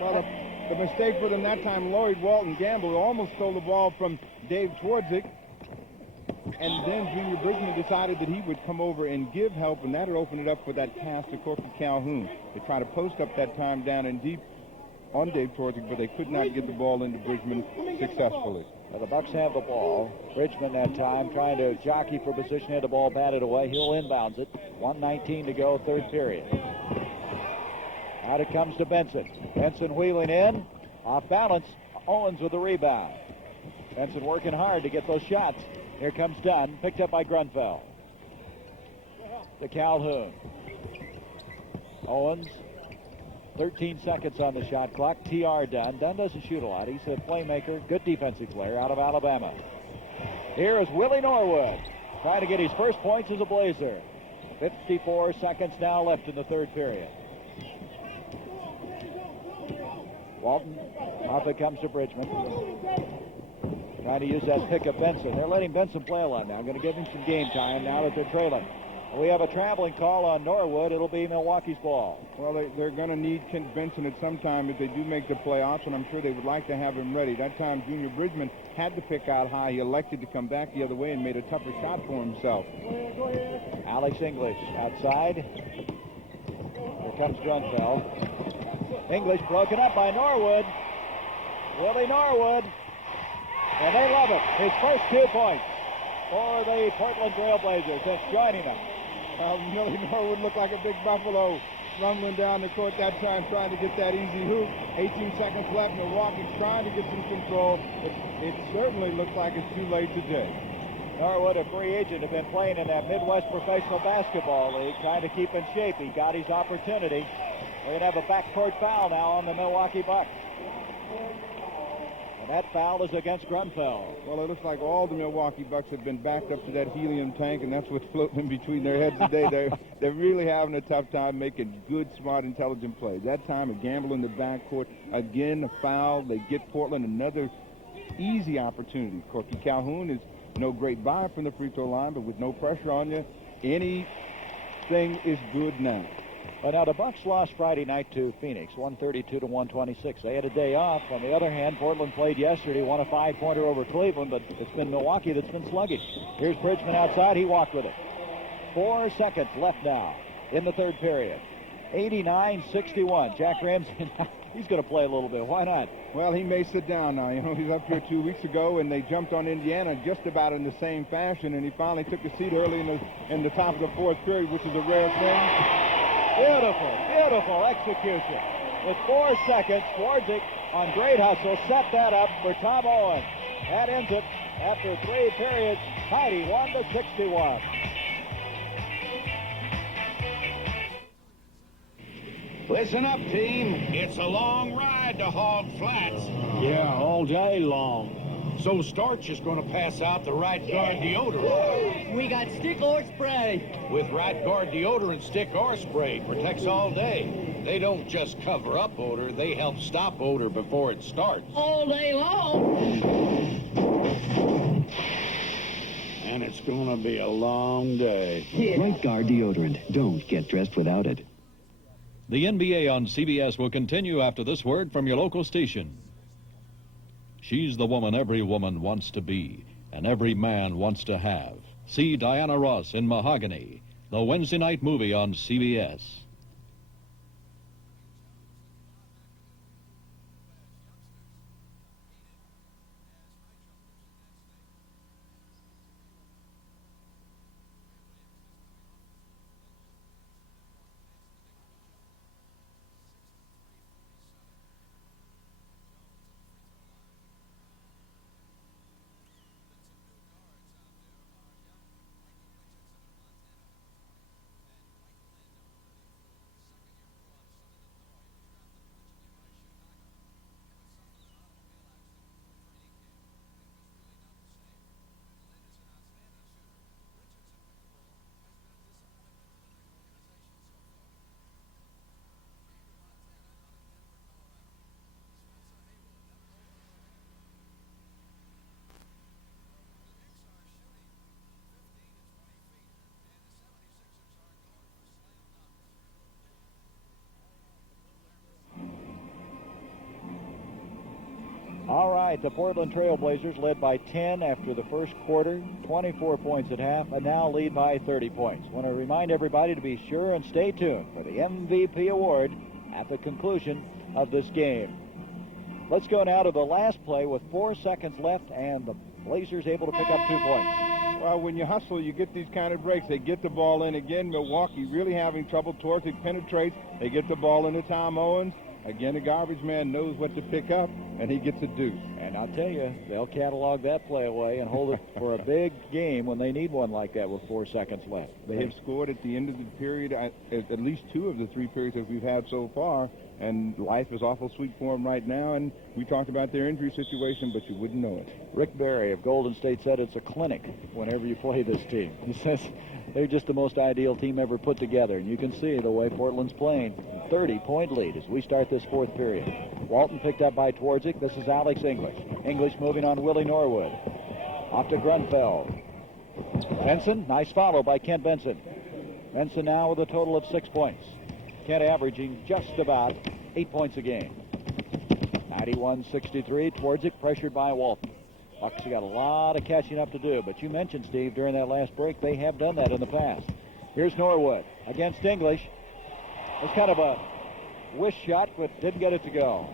Well, the mistake for them that time, Lloyd Walton gambled, almost stole the ball from Dave Dwardzik. And then Junior Bridgman decided that he would come over and give help, and that would open it up for that pass to Corky Calhoun. They tried to post up that time down and deep on Dave Dwardzik, but they could not get the ball into Bridgman successfully. Well, the Bucks have the ball. Bridgman that time trying to jockey for position, had the ball batted away. He'll inbounds it. 1:19 to go, third period. Out it comes to Benson. Benson wheeling in. Off balance. Owens with the rebound. Benson working hard to get those shots. Here comes Dunn, picked up by Grunfeld. To Calhoun. Owens. 13 seconds on the shot clock. T.R. Dunn. Dunn doesn't shoot a lot. He's a playmaker, good defensive player out of Alabama. Here is Willie Norwood, trying to get his first points as a Blazer. 54 seconds now left in the third period. Walton, off it comes to Bridgman. Trying to use that pick of Benson. They're letting Benson play a lot now. Going to give him some game time now that they're trailing. We have a traveling call on Norwood. It'll be Milwaukee's ball. Well, they're going to need Kent Benson at some time if they do make the playoffs, and I'm sure they would like to have him ready. That time, Junior Bridgman had to pick out high. He elected to come back the other way and made a tougher shot for himself. Alex English outside. Here comes Grunfeld. English broken up by Norwood. Willie Norwood. And they love it. His first 2 points for the Portland Trailblazers since joining them. Willie Norwood looked like a big buffalo rumbling down the court that time, trying to get that easy hoop. 18 seconds left. Milwaukee's trying to get some control, but it certainly looks like it's too late today. Norwood, a free agent, had been playing in that Midwest Professional Basketball League, trying to keep in shape. He got his opportunity. We're going to have a backcourt foul now on the Milwaukee Bucks. That foul is against Grunfeld. Well, it looks like all the Milwaukee Bucks have been backed up to that helium tank, and that's what's floating in between their heads today. They're really having a tough time making good, smart, intelligent plays. That time, a gamble in the backcourt. Again, a foul. They get Portland another easy opportunity. Corky Calhoun is no great buy from the free throw line, but with no pressure on you, anything is good now. Well, now the Bucks lost Friday night to Phoenix, 132-126. They had a day off. On the other hand, Portland played yesterday, won a 5-pointer over Cleveland, but it's been Milwaukee that's been sluggish. Here's Bridgman outside. He walked with it. 4 seconds left now in the third period. 89-61. Jack Ramsey, he's going to play a little bit. Why not? Well, he may sit down now. You know, he was up here 2 weeks ago, and they jumped on Indiana just about in the same fashion, and he finally took a seat early in the top of the fourth period, which is a rare thing. Beautiful, beautiful execution. With 4 seconds, Dwardzik on great hustle set that up for Tom Owens. That ends it after 3 periods, 91-61. Listen up, team. It's a long ride to Hog Flats. Yeah, all day long. So Starch is going to pass out the Right Guard deodorant. We got stick or spray. With Right Guard deodorant, stick or spray, protects all day. They don't just cover up odor, they help stop odor before it starts. All day long. And it's going to be a long day. Right Guard deodorant. Don't get dressed without it. The NBA on CBS will continue after this word from your local station. She's the woman every woman wants to be, and every man wants to have. See Diana Ross in Mahogany, the Wednesday night movie on CBS. right, the Portland Trailblazers led by 10 after the first quarter, 24 points at half, and now lead by 30 points. Want to remind everybody to be sure and stay tuned for the MVP award at the conclusion of this game. Let's go now to the last play with 4 seconds left, and the Blazers able to pick up 2 points. Well, when you hustle, you get these kind of breaks. They get the ball in again. Milwaukee really having trouble. Torzik penetrates. They get the ball into Tom Owens. Again, the garbage man knows what to pick up, and he gets a deuce. And I'll tell you, they'll catalog that play away and hold it for a big game when they need one like that with 4 seconds left. They have scored at the end of the period, at least 2 of the 3 periods that we've had so far, and life is awful sweet for them right now. And we talked about their injury situation, but you wouldn't know it. Rick Barry of Golden State said it's a clinic whenever you play this team. He says they're just the most ideal team ever put together, and you can see the way Portland's playing. 30-point lead as we start this 4th period. Walton picked up by Twardzik. This is Alex English. English moving on Willie Norwood. Off to Grunfeld. Benson, nice follow by Kent Benson. Benson now with a total of 6 points. Kent averaging just about 8 points a game. 91-63. Twardzik pressured by Walton. Bucks have got a lot of catching up to do, but you mentioned, Steve, during that last break, they have done that in the past. Here's Norwood against English. It's kind of a wish shot, but didn't get it to go.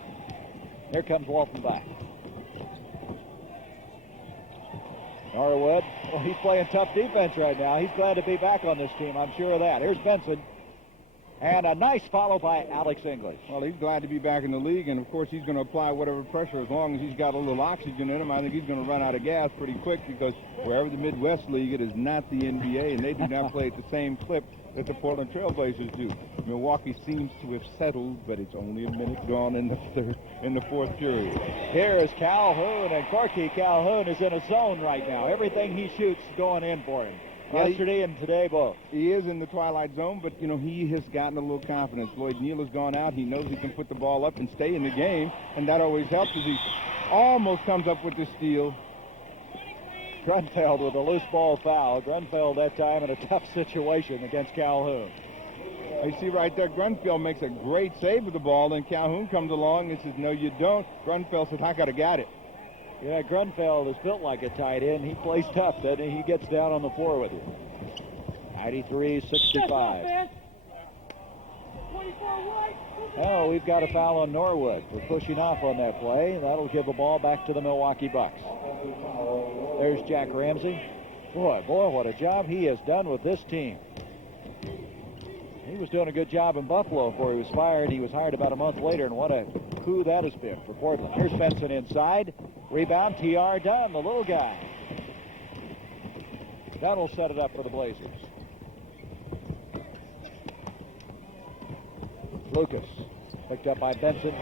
Here comes Walton back. Norwood, well, he's playing tough defense right now. He's glad to be back on this team, I'm sure of that. Here's Benson. And a nice follow by Alex English. Well, he's glad to be back in the league, and of course he's going to apply whatever pressure. As long as he's got a little oxygen in him, I think he's going to run out of gas pretty quick, because wherever the Midwest League, it is not the NBA, and they do not play at the same clip that the Portland Trailblazers do. Milwaukee seems to have settled, but it's only a minute gone in the 4th period. Here is Calhoun, and Corky Calhoun is in a zone right now. Everything he shoots is going in for him. Yesterday and today both. He is in the twilight zone, but, you know, he has gotten a little confidence. Lloyd Neal has gone out. He knows he can put the ball up and stay in the game, and that always helps as he almost comes up with the steal. Grunfeld with a loose ball foul. Grunfeld that time in a tough situation against Calhoun. You see right there, Grunfeld makes a great save with the ball, then Calhoun comes along and says, no, you don't. Grunfeld says, I got it. Yeah, Grunfeld is built like a tight end. He plays tough, doesn't he? He gets down on the floor with you. 93-65. Oh, we've got a foul on Norwood for pushing off on that play. That'll give the ball back to the Milwaukee Bucks. There's Jack Ramsey. Boy, what a job he has done with this team. He was doing a good job in Buffalo before he was fired. He was hired about a month later, and what a coup that has been for Portland. Here's Benson inside. Rebound, T.R. Dunn, the little guy. Dunn will set it up for the Blazers. Lucas, picked up by Benson.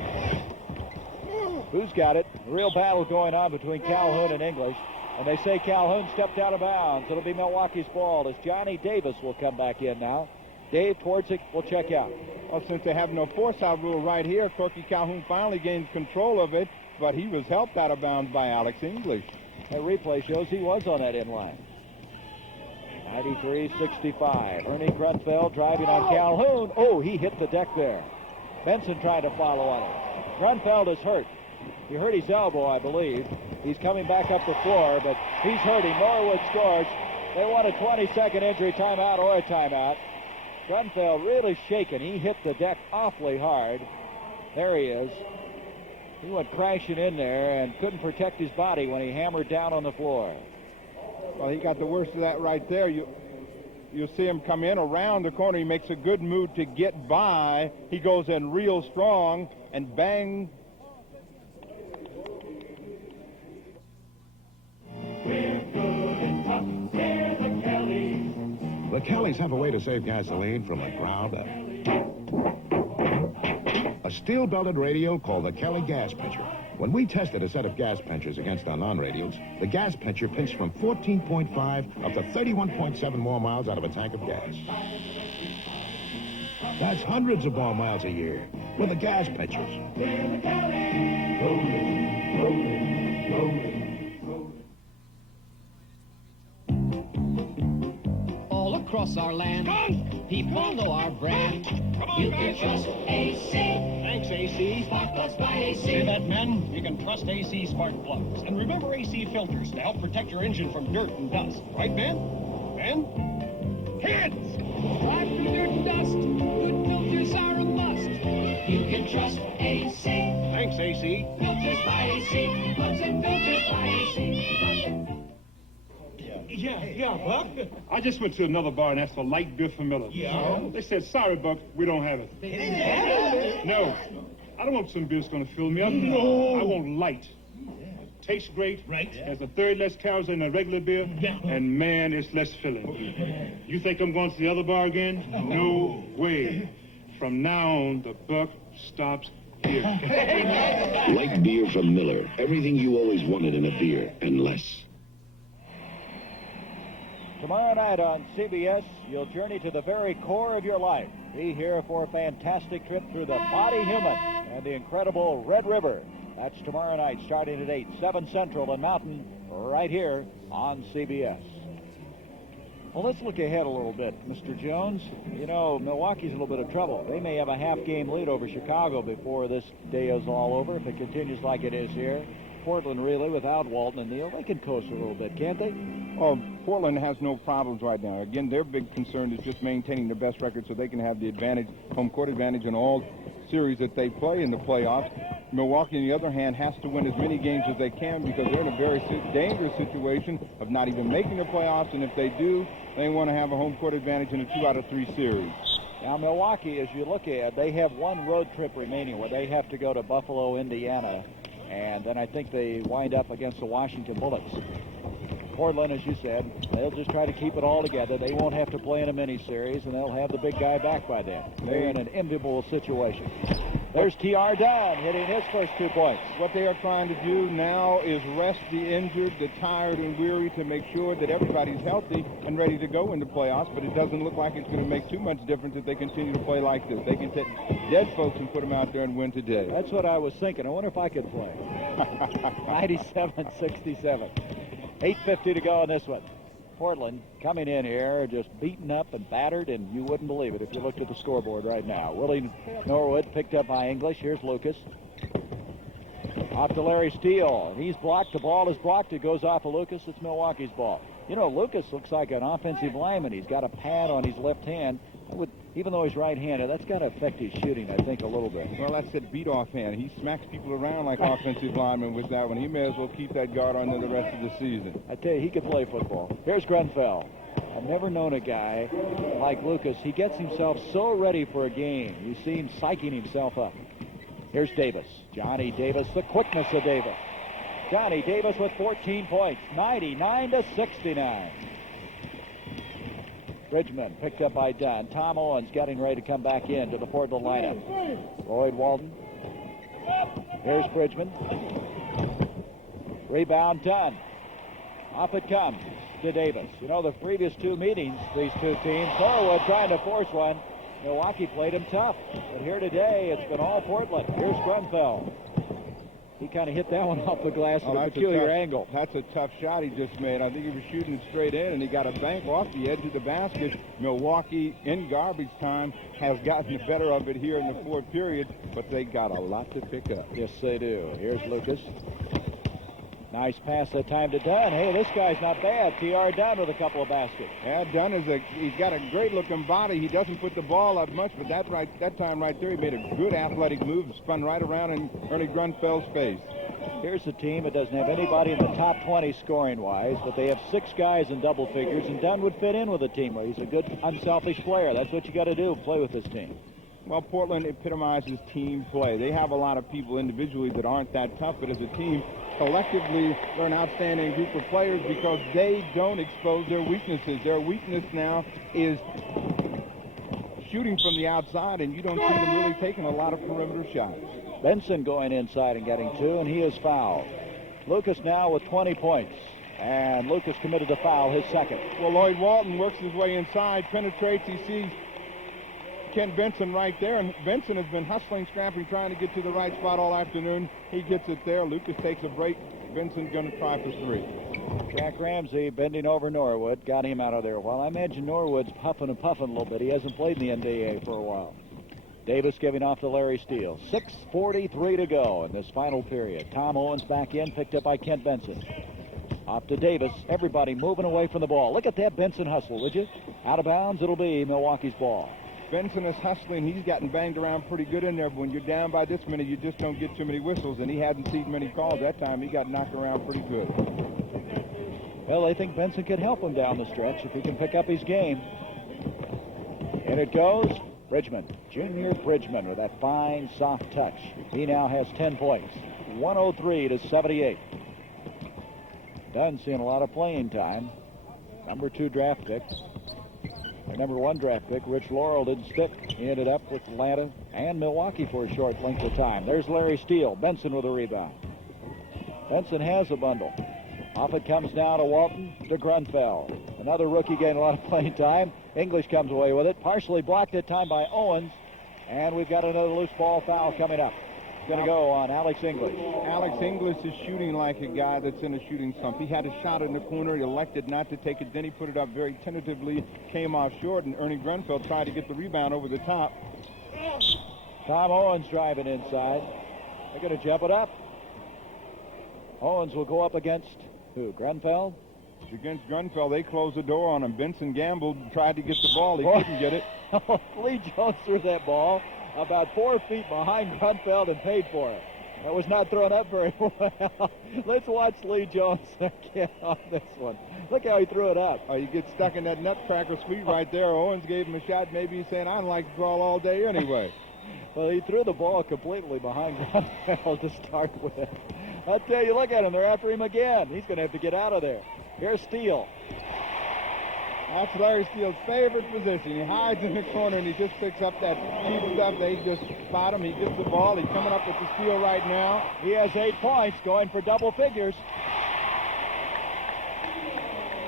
Who's got it? A real battle going on between Calhoun and English. And they say Calhoun stepped out of bounds. It'll be Milwaukee's ball as Johnny Davis will come back in now. Dave Twardzik will check out. Well, since they have no force-out rule right here, Corky Calhoun finally gains control of it, but he was helped out of bounds by Alex English. That replay shows he was on that inline. 93-65. Ernie Grunfeld driving on Calhoun. Oh, he hit the deck there. Benson trying to follow on it. Grunfeld is hurt. He hurt his elbow, I believe. He's coming back up the floor, but he's hurting. Norwood scores. They want a 20-second injury timeout or a timeout. Grunfeld really shaken. He hit the deck awfully hard. There he is. He went crashing in there and couldn't protect his body when he hammered down on the floor. Well, he got the worst of that right there. You'll see him come in around the corner. He makes a good move to get by. He goes in real strong, and bang. We're good and tough. We're the Kellys. The Kellys have a way to save gasoline from the ground up. A steel-belted radial called the Kelly Gas Pincher. When we tested a set of gas pinchers against our non-radials, the gas pincher pinched from 14.5 up to 31.7 more miles out of a tank of gas. That's hundreds of more miles a year with the gas pinchers. We're the Kellys. Rolling, rolling, rolling. All across our land, People know our brand. You can trust AC. Thanks, AC. Spark plugs by AC. See that, men? You can trust AC spark plugs. And remember AC filters to help protect your engine from dirt and dust. Right, Ben? Ben? Kids! Drive through dirt and dust. Good filters are a must. You can trust AC. Thanks, AC. Filters by AC. Plugs and filters by AC. Yeah, Buck. I just went to another bar and asked for light beer from Miller. Yeah? They said, sorry, Buck, we don't have it. They didn't have it? No. I don't want some beer that's going to fill me up. No. I want light. Tastes great. Right. Has a third less calories than a regular beer. Yeah. And, man, it's less filling. You think I'm going to the other bar again? No way. From now on, the buck stops here. Light beer from Miller. Everything you always wanted in a beer, and less. Tomorrow night on CBS, you'll journey to the very core of your life. Be here for a fantastic trip through the Body Human and the incredible Red River. That's tomorrow night, starting at 8, 7 Central and Mountain, right here on CBS. Well, let's look ahead a little bit, Mr. Jones. You know, Milwaukee's in a little bit of trouble. They may have a half-game lead over Chicago before this day is all over, if it continues like it is here. Portland, really, without Walton and Neal, they can coast a little bit, can't they? Oh, Portland has no problems right now. Again, their big concern is just maintaining the best record so they can have the advantage, home court advantage in all series that they play in the playoffs. Milwaukee, on the other hand, has to win as many games as they can because they're in a very dangerous situation of not even making the playoffs, and if they do, they want to have a home court advantage in a 2 out of 3 series. Now, Milwaukee, as you look at, they have one road trip remaining where they have to go to Buffalo, Indiana, and then I think they wind up against the Washington Bullets. Portland, as you said, they'll just try to keep it all together. They won't have to play in a mini-series, and they'll have the big guy back by then. They're in an enviable situation. There's T.R. Dunn hitting his first 2 points. What they are trying to do now is rest the injured, the tired and weary to make sure that everybody's healthy and ready to go in the playoffs, but it doesn't look like it's going to make too much difference if they continue to play like this. They can take dead folks and put them out there and win today. That's what I was thinking. I wonder if I could play. 97-67. 8:50 to go on this one. Portland coming in here just beaten up and battered, and you wouldn't believe it if you looked at the scoreboard right now. Willie Norwood picked up by English. Here's Lucas. Off to Larry Steele. He's blocked. The ball is blocked. It goes off of Lucas. It's Milwaukee's ball. You know, Lucas looks like an offensive lineman. He's got a pad on his left hand. Even though he's right-handed, that's got to affect his shooting, I think, a little bit. Well, that's that beat-off hand. He smacks people around like offensive linemen with that one. He may as well keep that guard on the rest of the season. I tell you, he could play football. Here's Grunfeld. I've never known a guy like Lucas. He gets himself so ready for a game. You see him psyching himself up. Here's Davis. Johnny Davis, the quickness of Davis. Johnny Davis with 14 points, 99-69. Bridgman picked up by Dunn. Tom Owens getting ready to come back into the Portland lineup. Lloyd Walton. Here's Bridgman. Rebound Dunn. Off it comes to Davis. You know, the previous 2 meetings, these 2 teams, Norwood trying to force one. Milwaukee played him tough. But here today, it's been all Portland. Here's Grunfeld. He kind of hit that one off the glass with a peculiar angle. That's a tough shot he just made. I think he was shooting it straight in, and he got a bank off the edge of the basket. Milwaukee, in garbage time, has gotten the better of it here in the 4th period, but they got a lot to pick up. Yes, they do. Here's Lucas. Nice pass that time to Dunn. Hey, this guy's not bad. T.R. Dunn with a couple of baskets. Yeah, Dunn he's got a great-looking body. He doesn't put the ball up much, but that time right there, he made a good athletic move and spun right around in Ernie Grunfeld's face. Here's a team that doesn't have anybody in the top 20 scoring-wise, but they have 6 guys in double figures, and Dunn would fit in with a team where he's a good, unselfish player. That's what you got to do, play with this team. Well, Portland epitomizes team play. They have a lot of people individually that aren't that tough, but as a team, collectively, they're an outstanding group of players because they don't expose their weaknesses. Their weakness now is shooting from the outside, and you don't see them really taking a lot of perimeter shots. Benson going inside and getting 2, and he is fouled. Lucas now with 20 points, and Lucas committed a foul, his second. Well, Lloyd Walton works his way inside, penetrates, he sees Ken Benson right there, and Benson has been hustling, scrapping, trying to get to the right spot all afternoon. He gets it there. Lucas takes a break. Benson's going to try for 3. Jack Ramsey bending over Norwood, got him out of there. Well, I imagine Norwood's puffing and puffing a little bit. He hasn't played in the NBA for a while. Davis giving off to Larry Steele. 6:43 to go in this final period. Tom Owens back in, picked up by Kent Benson. Off to Davis. Everybody moving away from the ball. Look at that Benson hustle, would you? Out of bounds, it'll be Milwaukee's ball. Benson is hustling. He's gotten banged around pretty good in there, but when you're down by this many, you just don't get too many whistles, and he hadn't seen many calls that time. He got knocked around pretty good. Well, they think Benson could help him down the stretch if he can pick up his game. And it goes. Bridgman, Junior Bridgman, with that fine, soft touch. He now has 10 points. 103 to 78. Dunn seeing a lot of playing time. Number 2 draft pick. The number 1 draft pick, Rich Laurel, didn't stick. He ended up with Atlanta and Milwaukee for a short length of time. There's Larry Steele. Benson with a rebound. Benson has a bundle. Off it comes now to Walton, to Grunfeld. Another rookie getting a lot of playing time. English comes away with it. Partially blocked that time by Owens. And we've got another loose ball foul coming up. It's going to go on Alex English. Alex English is shooting like a guy that's in a shooting slump. He had a shot in the corner. He elected not to take it. Then he put it up very tentatively, came off short, and Ernie Grunfeld tried to get the rebound over the top. Tom Owens driving inside. They're going to jump it up. Owens will go up against who? Grunfeld? Against Grunfeld, they closed the door on him. Benson gambled, tried to get the ball. He couldn't get it. Lee Jones threw that ball about 4 feet behind Grunfeld and paid for it. That was not thrown up very well. Let's watch Lee Jones again on this one. Look how he threw it up. Oh, you get stuck in that nutcracker suite right there. Owens gave him a shot. Maybe he's saying, I don't like to crawl all day anyway. Well, he threw the ball completely behind Grunfeld to start with. I'll tell you, look at him. They're after him again. He's going to have to get out of there. Here's Steele. That's Larry Steele's favorite position. He hides in the corner, and he just picks up that cheap stuff. They just spot him. He gets the ball. He's coming up with the steal right now. He has 8 points, going for double figures.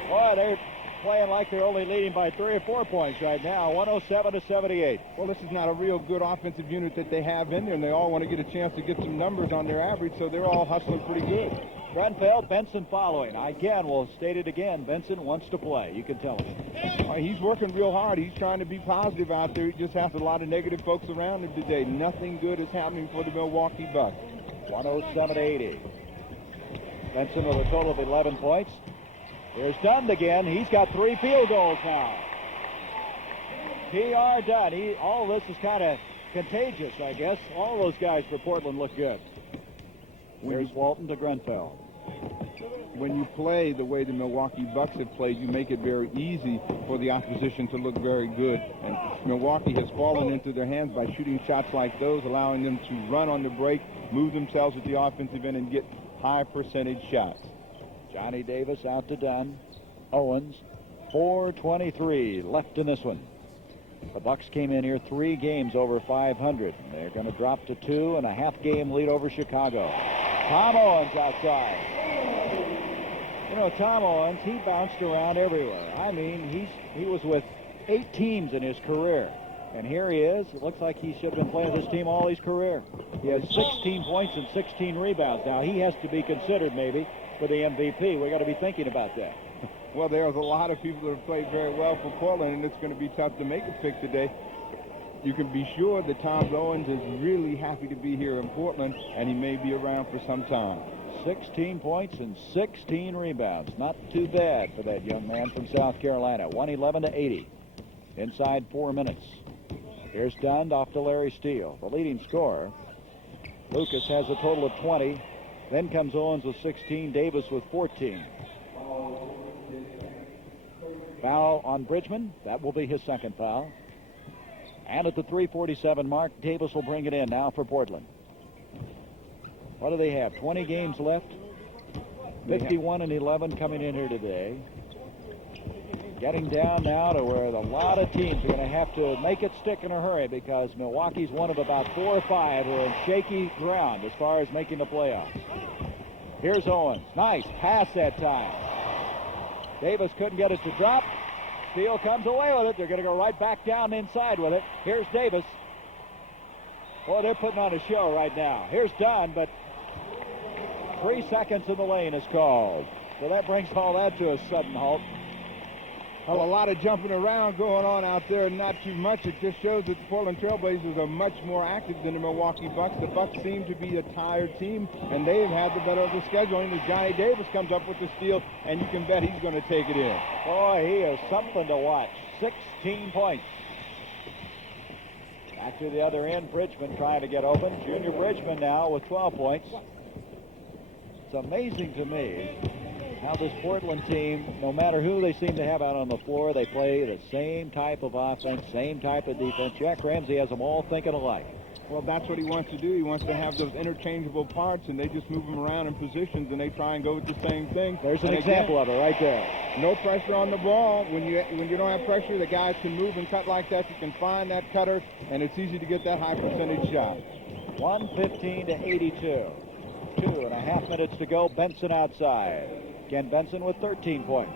Boy, they're playing like they're only leading by 3 or 4 points right now, 107 to 78. Well, this is not a real good offensive unit that they have in there, and they all want to get a chance to get some numbers on their average, so they're all hustling pretty good. Grunfeld, Benson following. Again, we'll state it again. Benson wants to play. You can tell him. He's working real hard. He's trying to be positive out there. He just has a lot of negative folks around him today. Nothing good is happening for the Milwaukee Bucks. 107 to 80. Benson with a total of 11 points. Here's Dunn again. He's got 3 field goals now. P.R. Dunn. All this is kind of contagious, I guess. All those guys for Portland look good. Here's Walton to Grunfeld. When you play the way the Milwaukee Bucks have played, you make it very easy for the opposition to look very good. And Milwaukee has fallen into their hands by shooting shots like those, allowing them to run on the break, move themselves at the offensive end, and get high percentage shots. Johnny Davis out to Dunn. Owens, 4:23 left in this one. The Bucks came in here 3 games over 500. They're going to drop to 2.5 game lead over Chicago. Tom Owens outside. You know, Tom Owens, he bounced around everywhere. I mean, he was with 8 teams in his career. And here he is. It looks like he should have been playing this team all his career. He has 16 points and 16 rebounds. Now, he has to be considered maybe for the MVP. We got to be thinking about that. Well, there's a lot of people that have played very well for Portland, and it's going to be tough to make a pick today. You can be sure that Tom Owens is really happy to be here in Portland, and he may be around for some time. 16 points and 16 rebounds. Not too bad for that young man from South Carolina. 111 to 80. Inside 4 minutes. Here's Dunn off to Larry Steele, the leading scorer. Lucas has a total of 20. Then comes Owens with 16, Davis with 14. Foul on Bridgman. That will be his second foul. And at the 3:47 mark, Davis will bring it in now for Portland. What do they have? 20 games left. 51 and 11 coming in here today. Getting down now to where a lot of teams are going to have to make it stick in a hurry because Milwaukee's one of about 4 or 5 who are in shaky ground as far as making the playoffs. Here's Owens. Nice pass that time. Davis couldn't get it to drop. Steele comes away with it. They're going to go right back down inside with it. Here's Davis. Boy, they're putting on a show right now. Here's Dunn, but 3 seconds in the lane is called. So that brings all that to a sudden halt. Well, a lot of jumping around going on out there, not too much. It just shows that the Portland Trailblazers are much more active than the Milwaukee Bucks. The Bucks seem to be a tired team, and they've had the better of the scheduling. As Johnny Davis comes up with the steal, and you can bet he's going to take it in. Boy, he is something to watch. 16 points. Back to the other end, Bridgman trying to get open. Junior Bridgman now with 12 points. It's amazing to me how this Portland team, no matter who they seem to have out on the floor, they play the same type of offense, same type of defense. Jack Ramsey has them all thinking alike. Well, that's what he wants to do. He wants to have those interchangeable parts, and they just move them around in positions, and they try and go with the same thing. There's an example of it right there. No pressure on the ball. When you don't have pressure, the guys can move and cut like that. You can find that cutter, and it's easy to get that high percentage shot. 115 to 82. 2.5 minutes to go. Benson outside. Ken Benson with 13 points.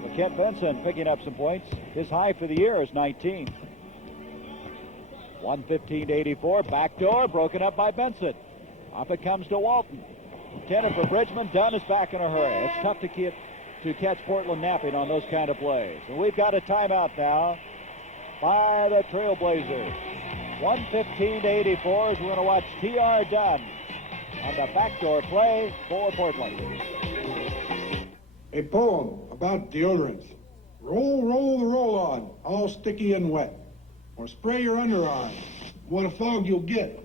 Well, Ken Benson picking up some points. His high for the year is 19. 115 to 84. Backdoor broken up by Benson. Off it comes to Walton. 10 for Bridgman. Dunn is back in a hurry. It's tough to catch Portland napping on those kind of plays. And we've got a timeout now by the Trailblazers. 115 to 84 as we're going to watch T.R. Dunn on the backdoor play for Portland. A poem about deodorants. Roll, roll the roll-on, all sticky and wet. Or spray your underarm. What a fog you'll get.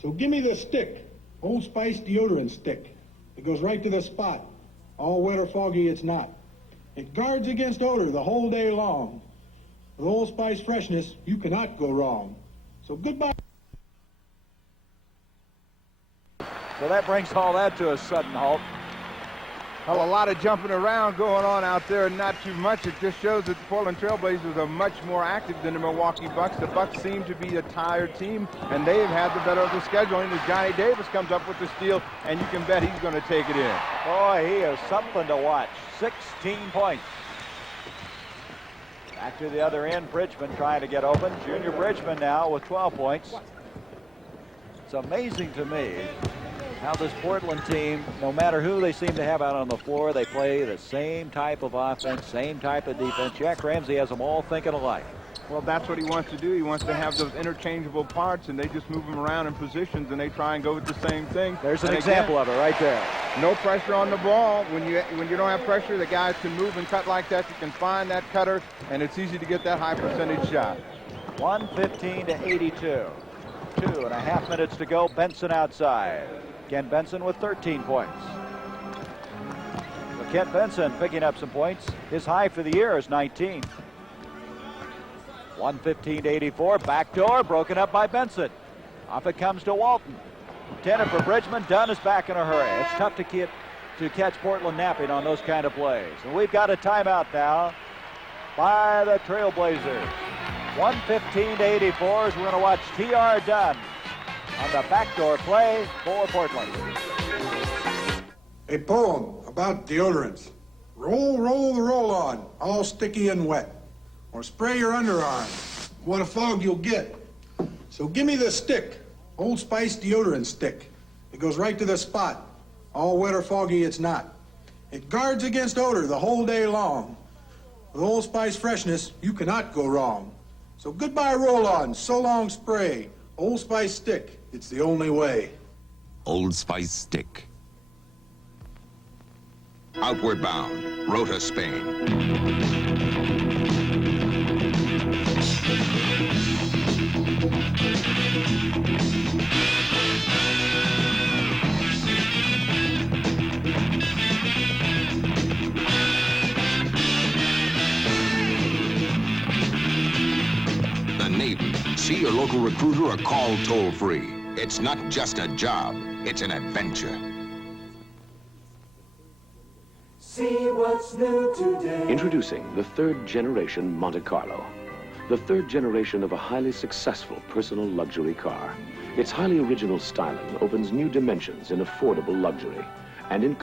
So give me the stick, Old Spice deodorant stick. It goes right to the spot. All wet or foggy it's not. It guards against odor the whole day long. With Old Spice freshness, you cannot go wrong. So goodbye. So that brings all that to a sudden halt. Well, a lot of jumping around going on out there, not too much. It just shows that the Portland Trailblazers are much more active than the Milwaukee Bucks. The Bucks seem to be a tired team, and they've had the better of the scheduling as Johnny Davis comes up with the steal, and you can bet he's going to take it in. Boy, he is something to watch. 16 points. Back to the other end, Bridgman trying to get open. Junior Bridgman now with 12 points. It's amazing to me how this Portland team, no matter who they seem to have out on the floor, they play the same type of offense, same type of defense. Jack Ramsey has them all thinking alike. Well, that's what he wants to do. He wants to have those interchangeable parts, and they just move them around in positions, and they try and go with the same thing. There's an example of it right there. No pressure on the ball. When you don't have pressure, the guys can move and cut like that. You can find that cutter, and it's easy to get that high percentage shot. 115 to 82. 2.5 minutes to go. Benson outside. Ken Benson with 13 points. Well, Ken Benson picking up some points. His high for the year is 19. 115 to 84. Backdoor broken up by Benson. Off it comes to Walton. 10 for Bridgman. Dunn is back in a hurry. It's tough to catch Portland napping on those kind of plays. And we've got a timeout now by the Trailblazers. 115 to 84 as we're going to watch T.R. Dunn on the backdoor play for Portland. A poem about deodorants. Roll, roll the roll-on, all sticky and wet. Or spray your underarm. What a fog you'll get. So give me the stick, Old Spice deodorant stick. It goes right to the spot. All wet or foggy it's not. It guards against odor the whole day long. With Old Spice freshness, you cannot go wrong. So goodbye roll-on, so long spray. Old Spice stick, it's the only way. Old Spice stick. Outward bound, Rota, Spain. The Navy. See your local recruiter or call toll-free. It's not just a job, it's an adventure. See what's new today. Introducing the third generation Monte Carlo. The third generation of a highly successful personal luxury car. Its highly original styling opens new dimensions in affordable luxury and in